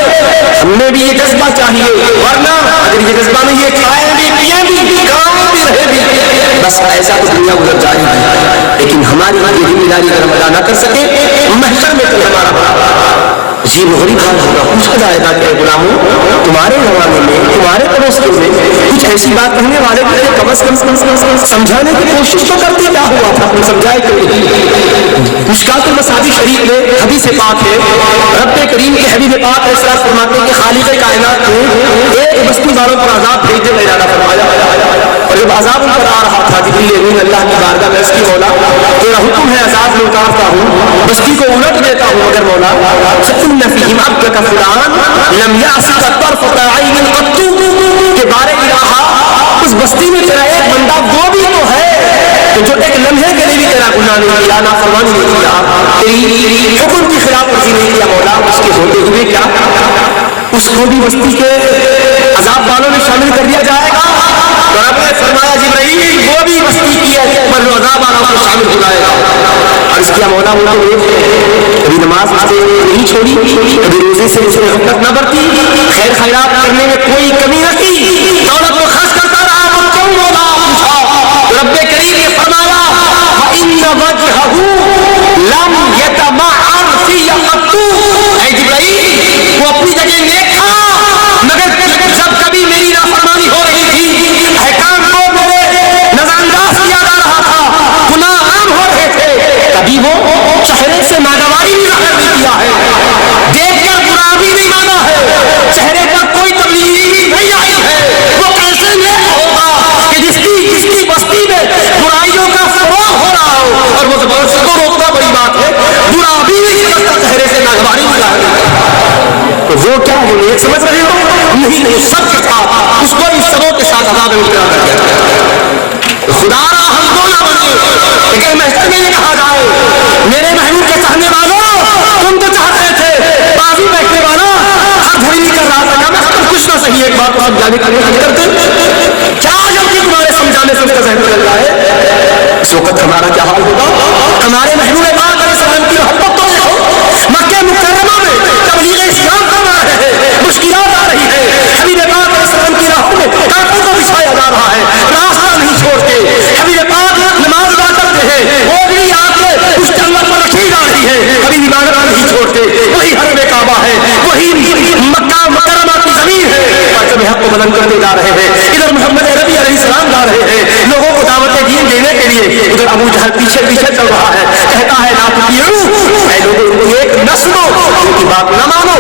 ہم میں بھی یہ جذبہ چاہیے، ورنہ اگر یہ جذبہ نہیں ہے کھائیں بھی پیئیں بھی کام بھی رہے بھی بس ایسا تو دنیا گزر جائے گی، لیکن ہماری یہ ذمہ داری اگر ہم ادا نہ کر سکے محشر میں تو ہمارا عجیب غریب حال ہوگا۔ پوچھا جائے گا کہ غلاموں تمہارے زمانے میں، تمہارے پڑوسیوں میں کچھ ایسی بات کہنے والے تھے، کم از کم سمجھانے کی کوشش تو کرتے، کیا ہوا تھا تم سمجھائے کہ مشکات المصابیح شریف میں حدیث پاک ہے، رب کریم کے حبیب پاک علیہ السلام فرماتے ہیں کہ خالق کائنات نے ایک بستی والوں پر عذاب بھیجنے کا ارادہ فرمایا، اور جب عذاب ان پر آ رہا تھا جبریل امین اللہ کی بارگاہ میں اس کی مولا تیرا حکم ہے عذاب میں اتارتا ہوں، بستی کو الٹ دیتا ہوں، مگر مولا فَإِنَّ فِيهِمْ عَبْدَكَ فُلَانٍ لَمْ يَعْصِكَ طَرْفَةَ عَيْنٍ قَطُّ، کہ بارے الہا اس بستی میں تیرا ایک بندہ وہ بھی تو ہے کہ جو ایک لمحے کے لیے بھی تیرا گناہ نہیں کیا، نافرمانی نہیں کیا، تیری حکم کی خلاف ورزی نہیں کیا، مولا اس کے ہوتے ہوئے کیا اس کو بھی بستی کے عذاب والوں میں شامل کر دیا جائے گا؟ تو رب نے فرمایا جبرائیل وہ بھی بستی کی پر عذاب والوں کو شامل ہو جائے گا۔ اور اس کیا مولا وہ تو کبھی نماز اس نے نہیں چھوڑی، کبھی روزے سے اس نے غفلت نہ برتی، خیر خیرات کرنے میں کوئی کمی نہ کی، دولت کو خرچ کرتا رہا، وہ کیوں مولا پوچھا؟ رب کریم نے فرمایا وَإِنَّ وَجْهَهُ لَمْ يَتَمَعَّرْ فِيَّ قَطُّ، اے جبرائیل وہ اپنی جگہ نیک تھا مگر جب کبھی میری نافرمانی ہو رہی تھی، احکام کو میرے نظر انداز کیا جا رہا تھا، گناہ عام ہو رہے تھے، کبھی وہ چہرے سے ناگواری بھی ظاہر نہیں کیا ہے، دیکھ کر برا بھی نہیں مانا ہے، چہرے پر کوئی تبلیغ نہیں آئی ہے، وہ کیسے نیک ہوگا کہ جس کی بستی میں برائیوں کا فروغ ہو رہا ہو اور وہ زبردست کو روکنا بڑی بات ہے، برا بھی نہیں کرتا، چہرے سے ناگواری بھی ظاہر نہیں کرتا، تو وہ کیا وہ نیک سمجھ رہے ہو؟ نہیں، سب کے ساتھ اس کو ان سبوں کے ساتھ عذاب مبتلا کر دیا۔ خدا را ہم کو نہ بنے، لیکن محشر میں یہ کہا جائے میرے محبوب کے چاہنے والوں تم تو چاہتے تھے بازی بیٹھنے والا ہر گھڑی نہیں کر رہا تھا، میں تم کچھ نہ صحیح ایک بات کو سمجھانے کی کوشش کرتے، کیا جلدی تمہارے سمجھانے سے اس کا ذہن بدل جائے، اس وقت ہمارا کیا حال ہوگا؟ ہمارے محبوب پاک علیہ السلام کی محبت تو دیکھو، مکہ مکرمہ میں تبلیغ اسلام کر رہے ہیں، مشکلات آ رہی ہے، حبیب پاک علیہ السلام کی راہوں میں کافروں کو بچھایا جا رہا ہے، راستہ نہیں چھوڑتے، حبیب پاک نماز ادا کرتے ہیں، وہ بھی آ کے اس جنگل پر رکھی جا رہی ہے، حبیب عبادت نہیں چھوڑتے، وہی حرم کعبہ ہے، وہی مکہ مکرمہ کی زمین ہے، جب حق کو بلند کرتے جا رہے ہیں، ادھر محمد عربی علیہ السلام جا رہے ہیں لوگوں کو دعوت دین دینے کے لیے، ادھر ابو جہل پیچھے پیچھے چل رہا ہے، کہتا ہے لا تطیعوہ، اے لوگوں ان کو ایک نہ سنو، ان کی بات نہ مانو،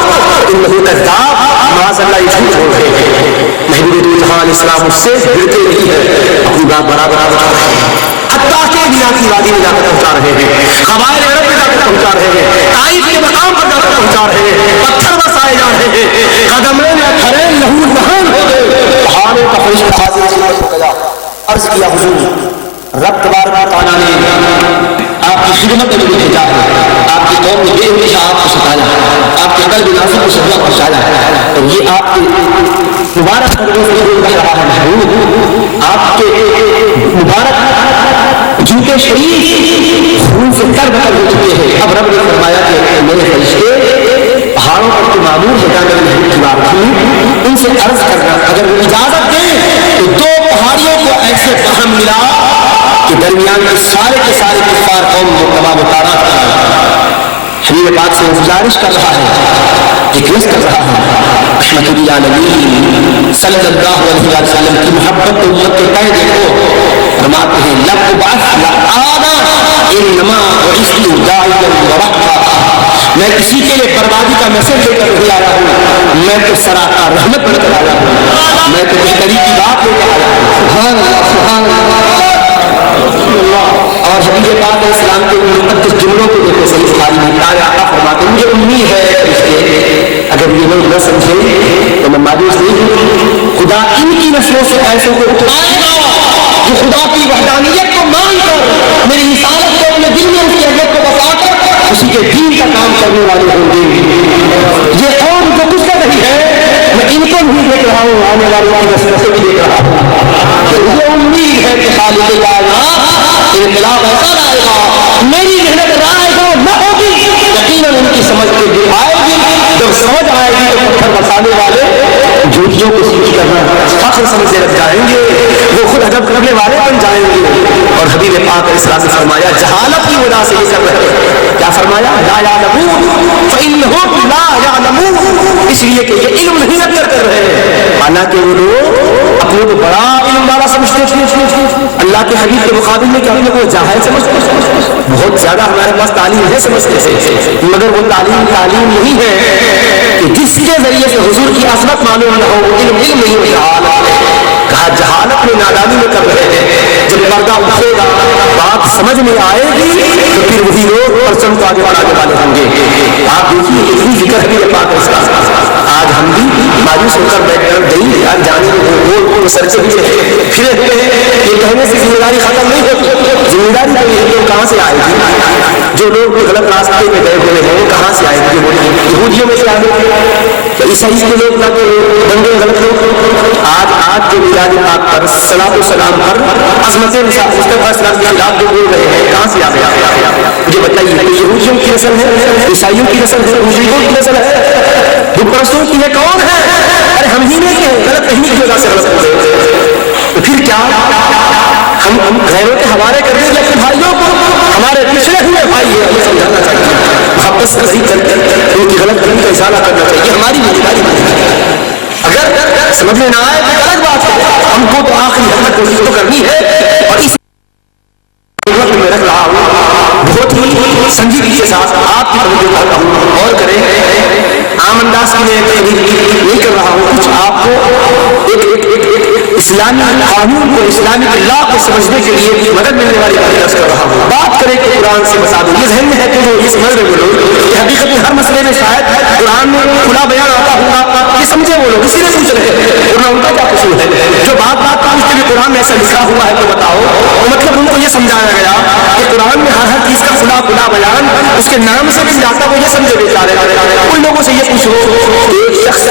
انہ کذاب، معاذ اللہ یہ جھوٹ بول رہے ہیں۔ محبوب دو جہاں علیہ السلام اس سے ڈرتے نہیں ہے، اپنی بات برابر بتا رہے ہیں، حتیٰ کہ مینا کی وادی میں جا کر پہنچا رہے ہیں، قبائل عرب میں جا کر پہنچا رہے ہیں، طائف کے مقام پر جا کر پہنچا رہے ہیں، پتھر برسائے جا رہے ہیں، قدمیں میں کھڑے لہو نہان ہو گئے، پہاڑوں کا فرش حاضر ہو گیا، عرض کیا حضور رب تبارک و تعالیٰ نے آپ کی خدمت میں مجھے بھیجا ہے، آپ کی قوم نے بے ہمیشہ آپ کو ستایا، آپ کے قلب نازک کو صدمہ پہنچایا، اور یہ آپ کے مبارک قدموں سے بہ رہا ہے محبوب، آپ کے مبارک جوتے شریف خون سے تر بتر ہو چکے ہیں۔ اب رب نے فرمایا کہ میرے فرشتے پہاڑوں پر تو معمول ہے جانے محبوب کی بات تھی، ان سے عرض کرنا اگر وہ اجازت دیں تو دو پہاڑیوں کو ایسے فہم ملا کہ درمیان کے سارے کفار قوم کو تباہ و تارات کر رہا ہے۔ حبیب پاک سے گزارش کر رہا ہے، ریکویسٹ کر رہا ہے، رحمت للعالمین صلی اللہ علیہ وسلم کی محبت امت کے تئیں دیکھو، فرماتے ہیں لب بعث لآنا انما بعثت داعیا ورحمہ، میں کسی کے لیے بربادی کا میسج لے کر نہیں آیا ہوں، میں تو سراپا رحمت لے کر آیا ہوں، میں تو بہتری کی بات لے کر آیا ہوں۔ سبحان اللہ سبحان اللہ۔ اور حبیب پاک علیہ السلام کے مقدس جملوں کو دیکھو، صحیح بخاری میں آقا فرماتے ہیں مجھے امید ہے اگر یہ لوگ نہ سمجھے تو میں مایوس نہیں ہوں، خدا ان کی نسلوں سے ایسوں کو اٹھائے گا جو خدا کی وحدانیت کو مان کر میری رسالت کو اپنے دل میں اس کی اہمیت کو بسا کر اسی کے دین کا کام کرنے والے ہوں گے۔ یہ قوم جو کچھ کر رہی ہے میں ان کو بھی دیکھ رہا ہوں، آنے والی نسلوں سے بھی دیکھ رہا ہوں، مجھے امید ہے کہ خالق کائنات انقلاب ایسا لائے گا، میری محنت رائے گا نہ ہوگی، یقیناً ان کی سمجھ کے دل آئے گی، جب سمجھ آئے گی تو پتھر بسانے والے جھوٹیوں کو سیکھ کرنا فخر سمجھے رکھ جائیں گے، وہ خود ادب کرنے والے بن جائیں گے۔ اور حبیب پاک علیہ السلام نے فرمایا جہالت کی وجہ سے یہ کر رہے ہیں، کیا فرمایا لا یعلمون فإنهم لا یعلمون، اس لیے کہ یہ علم نہیں رکھ کر رہے ہیں، حالانکہ وہ لوگ اپنے کو بڑا علم والا سمجھتے تھے، اللہ کے حبیب کے مقابل میں کہ اپنے کو جاہل سمجھتے، بہت زیادہ ہمارے پاس تعلیم ہے سمجھتے تھے، مگر وہ تعلیم نہیں ہے کہ جس کے ذریعے سے حضور کی عظمت معلوم نہ ہو، علم نہیں ہو، جہالت ہے۔ کہا جہالت میں نادانی میں کر رہے ہیں، جب پردہ اٹھے گا بات سمجھ میں آئے گی تو پھر وہی لوگ پرچم کو آگے بڑھانے والے ہوں گے۔ آپ دیکھیے اتنی ذکر ہے پاک اس کا، آج ہم بھی مایوس ہو کر بیٹھ کر گئی یار جانے کو سرچے ہوئے پھرے ہوئے ہیں، یہ کہنے سے ذمہ داری ختم نہیں ہوتی، ذمہ داری کہاں سے آئے گی؟ جو لوگ غلط راستے میں گئے ہوئے ہیں کہاں سے آئے گی؟ یہودیوں میں سے آئے گے، عیسائی کے لوگ نہ بن گئے غلط لوگ۔ آج جو میلاد پاک پر صلاۃ و سلام پر عظمت مصطفیٰ اسلام کے خلاف جو بول رہے ہیں کہاں سے آ گیا؟ مجھے بتائیے، یہودیوں کی نسل ہے، عیسائیوں کی نسل ہے، مشرکوں کی نسل ہے، بت پرستوں کی ہے، کون ہے؟ ارے ہم ہی نہیں کہ غلط کہیں کی وجہ سے غلط ہو گئے، تو پھر کیا ہم غیروں کے حوالے کر دیں گے اپنے بھائیوں کو؟ ہمارے پچھڑے ہوئے بھائی ہیں، ہمیں سمجھانا چاہیے، محبت سے صحیح کر کے ان کی غلط فہمی کا ازالہ کرنا چاہیے، ہماری ذمہ داری ہے۔ اگر سمجھ میں نہ آئے تو الگ بات ہے، ہم کو تو آخری حد تک کوشش تو کرنی ہے، اور اس وقت میں رکھ رہا ہوں بہت ہی سنجیدگی کے ساتھ آپ کی توجہ کرتا ہوں، اور کریں عام انداز کی میں نہیں کر رہا ہوں، کچھ آپ کو ایک اسلامی قانون کو، اسلامی لا کو سمجھنے کے لیے مدد ملنے والی بات کر رہا ہوں۔ بات کریں کہ قرآن سے بتا دوں، یہ ذہن میں ہے کہ وہ یہ سمجھ رہے وہ لوگ کہ حقیقت میں ہر مسئلے میں شاید قرآن میں کھلا بیان آتا ہوگا، یہ سمجھے وہ لوگ اسی لیے پوچھ رہے ہیں، ورنہ ان کا کیا قصور ہے؟ جو بات پوچھتے ہوئے قرآن میں ایسا لکھا ہوا ہے تو بتاؤ، مطلب ان کو یہ سمجھایا گیا کہ قرآن میں ہر چیز کا کھلا بیان اس کے نام سے مل جاتا، وہ یہ سمجھے بیچارے۔ ان لوگوں سے یہ پوچھو، ایک شخص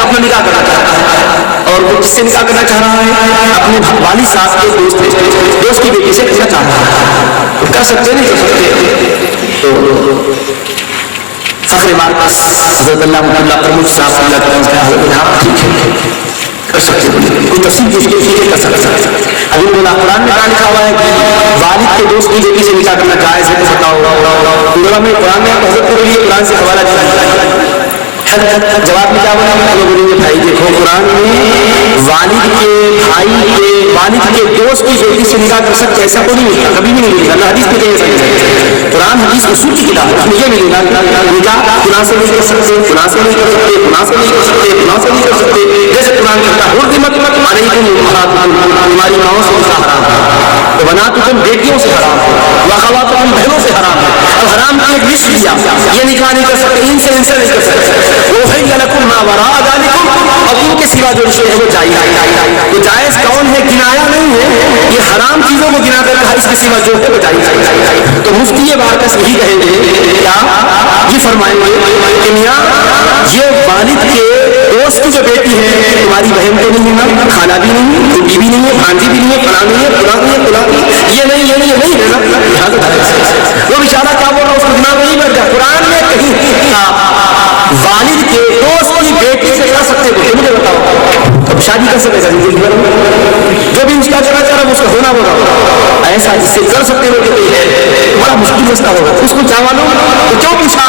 اپنا نکاح کرنا چاہتا ہے، اور وہ کس سے نکاح کرنا چاہ رہا ہے؟ اپنے والد صاحب کے دوست کی بیٹی سے کرنا چاہ رہا ہے، کر سکتے نہیں کر سکتے؟ تو فخر مارکس حضرت اللہ پرمکھ صاحب صلی اللہ علیہ وسلم ٹھیک ہے کر سکتے، کوئی تفصیل کی کر سکتا ہے۔ ابھی بولا قرآن میں کہاں لکھا ہوا ہے کہ والد کے دوست کی بیٹی سے نکاح کرنا جائز ہے؟ تو بتاؤ میں قرآن میں حضرت کے لیے قرآن سے حوالہ دیا، جواب میں کیا بولا؟ وہ بولیں گے بھائی دیکھو قرآن میں والد کے دوست کی بیٹی سے نکاح کر سکتے، ایسا کوئی نہیں ملتا، کبھی بھی نہیں ملے گا، نہ حدیث میں کہیں ایسا نہیں ہے۔ قرآن حدیث اصول کی کتاب ہے، اس میں یہ ملے گا نکاح گناہ سے نہیں کر سکتے، گناہ سے نہیں کر سکتے، گناہ سے نہیں کر سکتے، گناہ سے نہیں کر سکتے، جیسے قرآن کہتا ہے حرمت علیکم امہاتکم، تمہاری ماؤں سے نکاح حرام ہے، تو بناتکم بیٹیوں سے حرام ہے، واخواتکم بہنوں سے حرام ہے، اب حرام کی ایک لسٹ دیا، یہ نکاح نہیں کر سکتے، ان سے نہیں کر سکتے، وَأُحِلَّ لَكُم مَا وَرَاءَ ذَلِكُمْ، اور ان کے سوا جو رشتے ہیں وہ جائز ہے. تو جائز کون ہے؟ گنایا نہیں ہے، یہ حرام چیزوں کو گنا کر کہا اس کے سوا جو ہے وہ جائز ہے. تو مفتی بارکس یہی کہیں گے، کیا یہ فرمائیں گے کہ میاں یہ والد کے دوست کی جو بیٹی ہے تمہاری بہن تو نہیں ہے نا، خالہ بھی نہیں ہے، بیوی نہیں ہے، بھانجی بھی نہیں ہے، فلاں نہیں ہے، فلاں نہیں ہے، فلاں نہیں ہے، یہ نہیں ہے نا. وہ بیچارہ کیا بول رہا ہے، اس کو دماغ میں نہیں بیٹھ گیا. قرآن میں کہیں والد کے دوست کی بیٹی سے کر سکتے ہو، مجھے بتاؤ اب شادی کر سکے گا زندگی بھر جو بھی اس کا چلا چلا اس کا ہونا ہوگا ایسا جس سے کر سکتے ہو کہ بڑا مشکل مسئلہ ہوگا. اس کو چاہ والوں تو کیوں پوچھا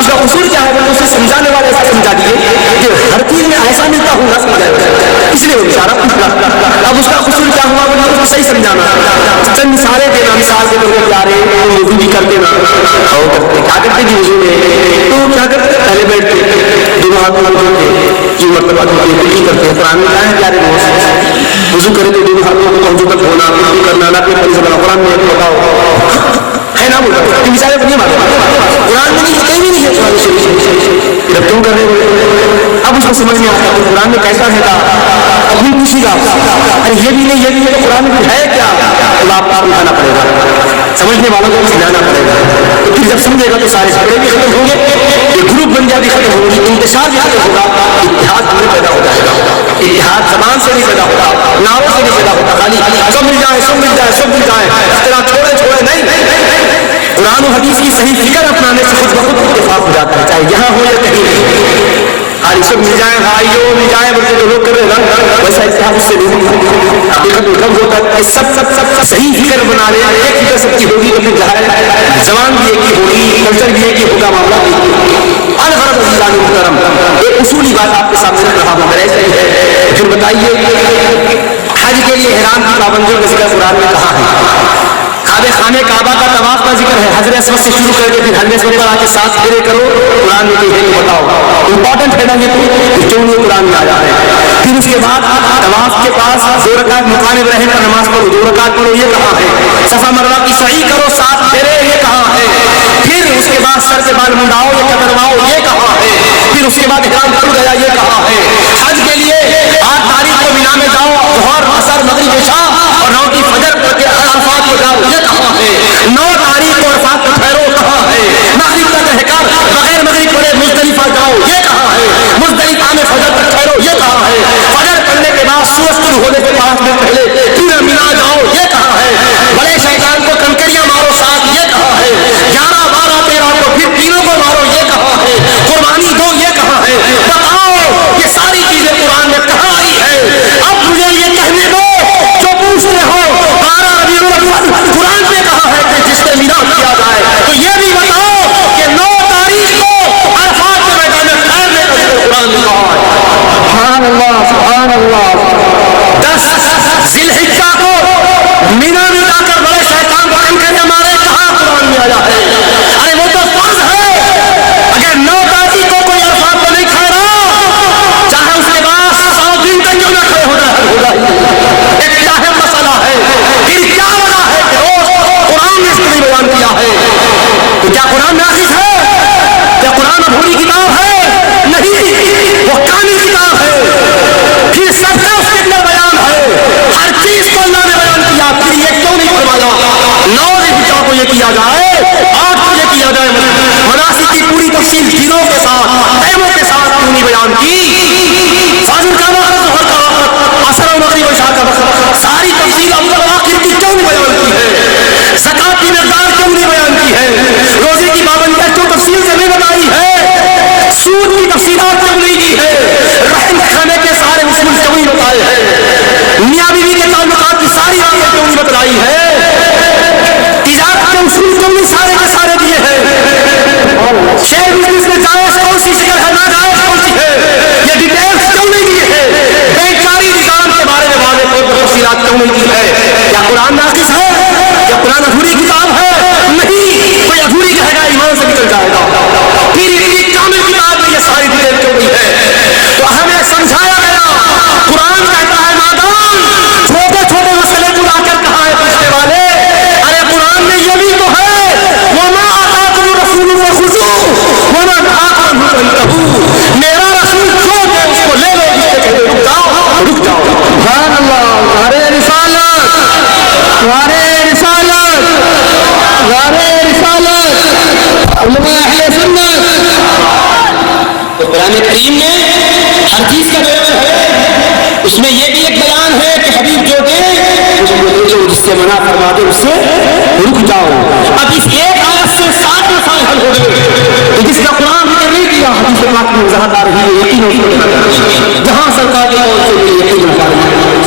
اس کا قصور کیا ہے؟ اسے سمجھانے والے ایسا سمجھا دیے کہ ہر چیز میں ایسا ملتا ہوگا سمجھایا، اس لیے وہ بیچارہ پوچھا. اب اس کا قصور کیا ہوا بولے اس کو صحیح سمجھانا، چند مثالیں دینا، مثال کے لوگ پیارے وضو بھی کرتے نا، کیا کرتے تھے وضو میں؟ تو کیا کرتے پہلے بیٹھتے دونوں ہاتھوں میں دھوتے کی مرتبہ نہیں کرتے. قرآن میں کیا ہے پیارے دوست؟ وضو کرے تو دونوں ہاتھوں کو پہنچوں تک ہونا کرنا نہ اپنے پری سے قرآن میں بتاؤ ہے نا، بولتا یہ مثالیں بنی مارے قرآن میں نہیں، کہیں بھی نہیں ہے قرآن شریف. پھر اب کیوں کر رہے ہو؟ اب اس کو سمجھ میں آتا ہے قرآن میں کیسا ہے گا. اب بھی پوچھے گا ارے یہ بھی نہیں یہ بھی ہے تو قرآن میں ہے کیا؟ تو آپ کو اٹھانا پڑے گا، سمجھنے والوں کو سمجھانا پڑے گا. تو پھر جب سمجھے گا تو سارے جھگڑے بھی ختم ہوں گے، یہ گروپ بن جاتی ختم ہوگی، انتشار بھی ختم ہوگا، اتحاد میں پیدا ہو جائے گا. اتحاد زبان سے نہیں پیدا ہوتا، نعروں سے نہیں پیدا ہوتا، خالی سب مل جائے سب مل جائے سب مل جائے اختلاف چھوڑے چھوڑے نہیں. قرآن و حدیث کی صحیح فکر اپنانے سے خود بخود اتفاق ہو جاتا ہے، چاہے یہاں ہو یا کہیں نہیں. خالی سب مل جائیں بھائیوں مل جائیں بلکہ جو لوگ کر رہے ہیں ویسا اتحاد اس سے نہیں. حقیقت میں کم ہوتا ہے سب صحیح فکر بنا لے، ایک فکر سب کی ہوگی تو پھر ظاہر زبان بھی ایک ہی ہوگی، کلچر بھی ایک ہی ہوگا، معاملہ بھی ایک ہی. الغرض عزیزان محترم ایک اصولی بات آپ کے سامنے رکھ رہا ہوں، اگر ایسا ہی ہے پھر بتائیے حج کے لیے احرام کی پابندیوں کا ذکر قرآن میں کہا ہے. کعبہ خانہ کعبہ کا طواف کا ذکر ہے، حجر اسود سے شروع کر کے پھر حجر اسود پر آ کے 7 پھیرے کرو. قرآن میں ہے تو بتاؤ امپورٹنٹ ہے نا یہ کیوں نہیں قرآن میں آیا ہے. پھر اس کے بعد طواف کے پاس 2 رکعت مقام ابراہیم پر نماز پڑھو، 2 رکعت پڑھو، یہ کہاں ہے. صفا مروہ کی سعی کرو 7 پھیرے، یہ کہاں ہے. پھر اس کے بعد سر کے بال منڈاؤ یا کترواؤ، یہ کہاں ہے. پھر اس کے بعد احرام کھل گیا، یہ کہاں ہے. حج کے لیے 8 تاریخ کو مینا میں جاؤ، ظہر عصر مغرب عشاء اور 9 کی فجر پڑھ کے عرفات کو جاؤ، یہ کہاں ہے. 9 تاریخ کو عرفات کو ٹھہرو، کہاں ہے. مغرب تک رہ کر بغیر مغرب پڑھے مزدلفہ جاؤ، یہ کہاں ہے. مزدلفہ میں فجر تک ٹھہرو، یہ کہاں ہے. فجر پڑھنے کے بعد سورج طلوع ہونے کے 5 منٹ پہلے پھر مینا جاؤ، یہ کہاں ہے. بڑے شیطان کو کنکریاں مارو 7، یہ کہاں ہے. 11 12 13 کو پھر تینوں کو مارو، یہ کہاں ہے. قربانی دو، یہ کہاں ہے. بتاؤ یہ ساری چیزیں قرآن میں کہاں آئی ہے. اب مجھے یہ کہنے دو جو پوچھتے ہو 12 ربیع الاول قرآن میں کہا ہے کہ جس میں مینا کیا جائے، تو یہ بھی بتاؤ کہ 9 تاریخ کو عرفات کے میدان میں ٹھہرنے کا ذکر قرآن میں کہا ہے. سبحان اللہ سبحان اللہ. 10 ذی الحجہ کو مینا میں جا کر بڑے شیطان کو کنکریاں مارے، کہاں قرآن میں آیا ہے. ارے وہ تو فرض ہے. اگر 9 تاریخ کو کوئی عرفات کو نہیں ٹھہرا، چاہے اس کے بعد 100 دن تک کیوں نہ کھڑے ہونا ہے، ایک ظاہر مسئلہ ہے. پھر کیا وجہ ہے کہ روز قرآن نے اس کو نہیں بیان کیا ہے. تو کیا قرآن ناقص ہے؟ کیا قرآن ادھوری کتاب ہے؟ نہیں، وہ کامل کتاب ہے. پھر سب کا اس کے اندر بیان ہے، ہر چیز کو اللہ نے بیان کیا. پھر یہ کیوں نہیں فرمایا 9 ذی الحجہ کو یہ کیا جائے، 8 کو یہ کیا جائے. مناسک کی پوری تفصیل دنوں کے ساتھ ٹائموں کے ساتھ کیوں نہیں بیان کی. فجر کا وقت، ظہر کا وقت، عصر و مغرب عشاء کا وقت، ساری تفصیل اول آخر کی کیوں نہیں بیان کی ہے. زکات کی مقدار کیوں نہیں بیان کی ہے. روزے کی پابندیاں کیوں تفصیل سے نہیں بتائی ہے. سود کی تفصیلات کیوں نہیں کی ہے. رحم کھانے کے سارے اصول کیوں نہیں بتائے ہیں. میاں بیوی کے تعلقات کی ساری باتیں کیوں نہیں بتلائی ہے. تجارت کے اصول کیوں نہیں سارے کے سارے دیے ہیں. شیئر بزنس میں جائز کون سی شکل ہے، ناجائز کون سی ہے، یہ غارِ رسالت علماء اہل سنت. تو قرآن کریم میں ہر چیز کا بیان ہے. اس میں یہ بھی ایک بیان ہے کہ حبیب جو دے اس کو لے لو, جس سے منع فرما دے اس سے رک جاؤ. اب اس ایک آیت سے 7 مسائل حل ہو گئے. جس کا قرآن ذکر نہیں کیا حدیث پاک میں وضاحت آ رہی ہے. یقین ہو جہاں سرکار کے قول سے یقین ہو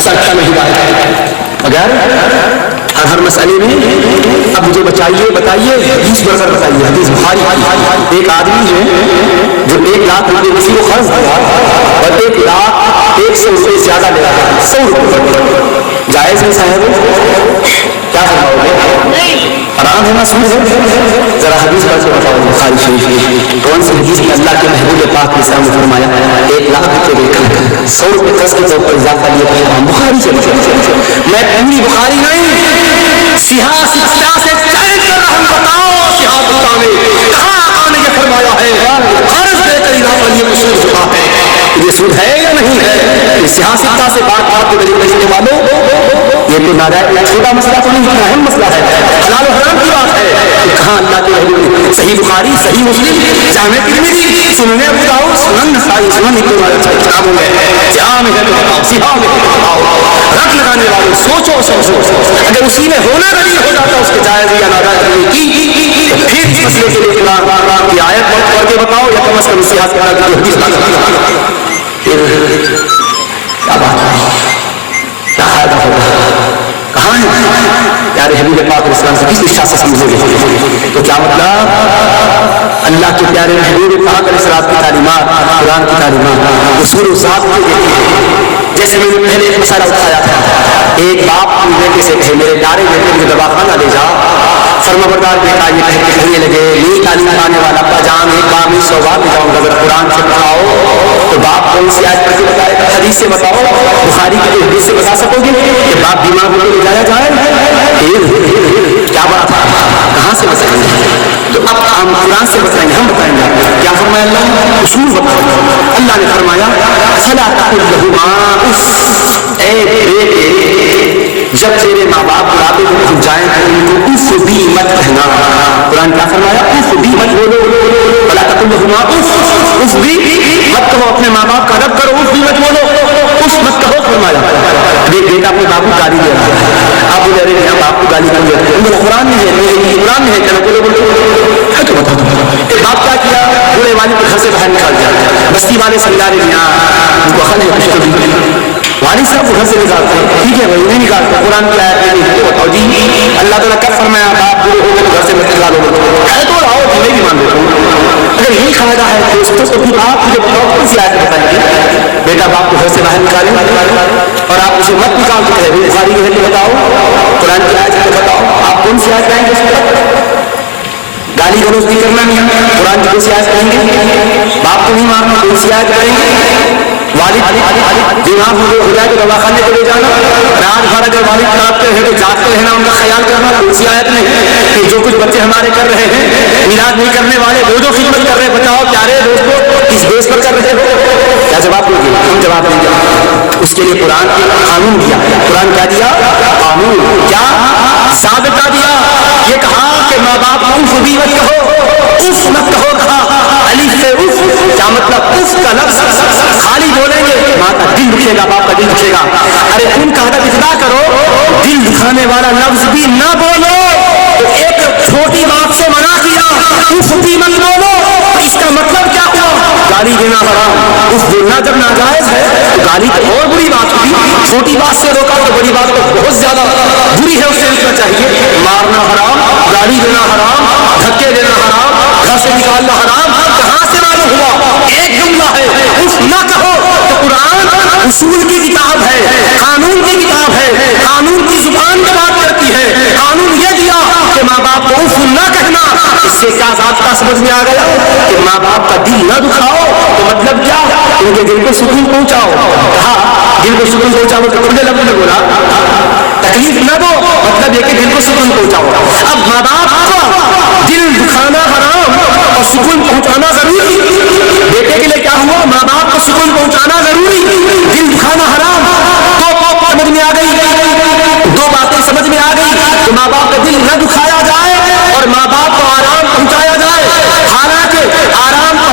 سچا نہیں بات. اگر ہر مسئلے میں اب مجھے بتائیے حدیث برسر بتائیے. حدیث بخاری ایک آدمی ہے جو 1 لاکھ روپے کسی کو قرض دیا اور 1 لاکھ 100 روپے زیادہ لے رہا ہے. 100 روپے جائز ہے صاحب؟ کیا فرماؤ گے؟ حرام ہے مسئول ہے؟ ذرا حدیث پر سے بتاؤ. بخاری شریف کون سی حدیث میں اللہ کے محبوب پاک نے سامنے فرمایا 1 لاکھ روپے دے کر 100 روپے قرض کے طور پر اضافہ لیا؟ بخاری سے میں پوری بخاری نہیں سیاہ سچا سے چیک کر رہا ہوں. بتاؤ سیاہ بتاوے کہاں آقا نے یہ فرمایا ہے قرض دے کر اضافہ لیے سود چکا ہے؟ یہ سود ہے یا نہیں ہے؟ سیاہ سچا سے بات کے دلیل دینے والوں یہ تو ناجائز چھوٹا مسئلہ تو نہیں, اتنا اہم مسئلہ ہے. حلال و حرام کی بات ہے. کہاں اللہ کے حضور صحیح بخاری, صحیح مسلم, جامع ترمذی, سنن ابو داؤد, سنن نسائی, سنن ابن ماجہ کتابوں میں جامع ہے. صحیح میں رکھ لگانے والے سوچو اگر اسی میں ہونا نہیں ہو جاتا اس کے جائز یا ناجائز کی پھر اس مسئلے کے لیے قرآن کی آیت پڑھ کے بتاؤ یا کم از کم سیاست کی حدیث بتاؤ. کیا بات ہے, کیا فائدہ ہوگا؟ کہاں ہے یار حبیب پاک علیہ السلام سے کس دشا سے سمجھو گے؟ تو کیا مطلب اللہ کے پیارے حبیب پاک علیہ السلام کی تعلیمات, قرآن کی تعلیمات اصول و ضابطے دیتے ہیں. جیسے میں نے پہلے ایک مسئلہ اٹھایا تھا, ایک باپ اپنے بیٹے سے کہے میرے پیارے بیٹے مجھے دواخانہ لے جا. فرما بردار بیٹا یہ کہہ کے کہنے لگے نئی تعلیم پانے والا ابا جان ایک بار میں 100 بار لے جاؤں گا, ذرا قرآن سے پڑھاؤ. تو باپ کون سی آیت پڑھ کے بتائے گا؟ حدیث سے بتاؤ. بخاری کی حدیث سے بتا سکو گے کہ باپ بیمار ہو کے لے جایا جائے؟ کیا بات ہے, کہاں سے بتائیں گے؟ تو اب ہم قرآن سے بتائیں گے, ہم بتائیں گے. کیا فرمایا اللہ؟ اصول بتاؤ. اللہ نے فرمایا فلا تقل لهما اف, اے بیٹے جب تیرے ماں باپ بڑھاپے میں پہنچ جائیں تو اف بھی مت کہنا. قرآن کیا فرمایا؟ اف بھی مت بولو. فلا تقل لهما اف, اف بھی مت کہو. اپنے ماں باپ کا رب کرو, اف بھی مت بولو, اف مت کہو. فرمایا بیٹا اپنے باپ کو گالی دے رہا ہے, آپ بولے رہے ہیں باپ کو گالی کیوں دیتے ہیں؟ قرآن میں ہے, قرآن میں ہے, چلو بولو بولو ہے تو بتا دو. باپ کیا کیا؟ بوڑھے والد کو گھر سے باہر نکال دیا. بستی والے سمجھا رہے ہیں ان کو خل ہے کچھ تو والد صاحب کو گھر سے نکالتے ہیں, ٹھیک ہے بھائی نہیں نکالتے. قرآن کی آیت نہیں بتاؤ جی اللہ تعالیٰ کب فرمایا باپ بوڑھے ہو گئے تو گھر سے مت نکالو؟ ہے تو آؤ تمہیں بھی مان دیتا ہوں. اگر یہی فائدہ ہے تو پھر آپ مجھے بتاؤ کون سی آیت بتائیں گے بیٹا باپ کو گھر سے باہر نکالیں اور آپ اسے مت نکال کے کہے بخاری کی حدیث بتاؤ, قرآن کی آیت بتاؤ, آپ کون سی آیت کہیں گے؟ اس پر گالی گلوچ نہیں کرنا, نہیں قرآن کی کون سی آیت کہیں گے؟ باپ کو نہیں مارنا, کون سی آیت کہیں گے؟ والد بیمار ہو جائے تو دواخانے کو لے جانا, رات بھر اگر والد جاگتے ہیں تو جاگتے رہنا, ان کا خیال کرنا, کون سی آیت نہیں کہ جو کچھ بچے ہمارے کر رہے ہیں میلاد نہیں کرنے والے روزوں خدمت کر رہے ہیں, بتاؤ پیارے دوستوں کس بیس پر کر رہے ہو؟ کیا جواب دیں گے؟ ہم جواب دیں گے. اس کے لیے قرآن نے قانون دیا. قرآن کیا دیا؟ قانون. کیا ضابطہ دیا؟ یہ کہا کہ ماں باپ کو اف بھی مت کہو, اف مت کہو. کہا الف سے اف, کیا مطلب؟ اف کا لفظ خالی بولیں گے ماں کا دل دکھے گا, باپ کا دل دکھے گا. ارے ان کا ادب اتنا کرو دل دکھانے والا لفظ بھی نہ بولو. تو ایک چھوٹی بات سے منع کیا اف بھی مت بولو, اس کا مطلب کیا ہوا؟ گالی دینا حرام. اف بولنا جب ناجائز ہے تو گالی تو اور بری بات ہوئی. چھوٹی بات سے روکا تو بڑی بات تو بہت زیادہ بری ہے, اس سے روکنا چاہیے. مارنا حرام, گالی دینا حرام, دھکے دینا حرام, گھر سے نکالنا حرام. کہاں سے معلوم ہوا؟ ایک جملہ ہے اف نہ کہو. تو قرآن اصول کی کتاب ہے, قانون کی کتاب ہے, قانون کی زبان میں بات کرتی ہے. قانون یہ دیا کہ ماں باپ کو اف نہ کہنا. اس سے کیا ضابطہ سمجھ میں آ گیا کہ ماں باپ کا دل نہ دکھاؤ. تو مطلب کیا؟ ان کے دل کو سکون پہنچاؤ. کہا دل کو سکون پہنچاؤ تو کھلے لفظ میں بولا تکلیف نہ دو, مطلب یہ کہ دل کو سکون پہنچاؤ. اب ماں باپ کا دل دکھانا حرام اور سکون پہنچانا ضروری. بیٹے کے لیے کیا ہوا؟ ماں باپ کو سکون پہنچانا ضروری, دل دکھانا حرام. دو سمجھ میں آ گئی, دو باتیں سمجھ میں آ گئی کہ ماں باپ کا دل نہ دکھایا جائے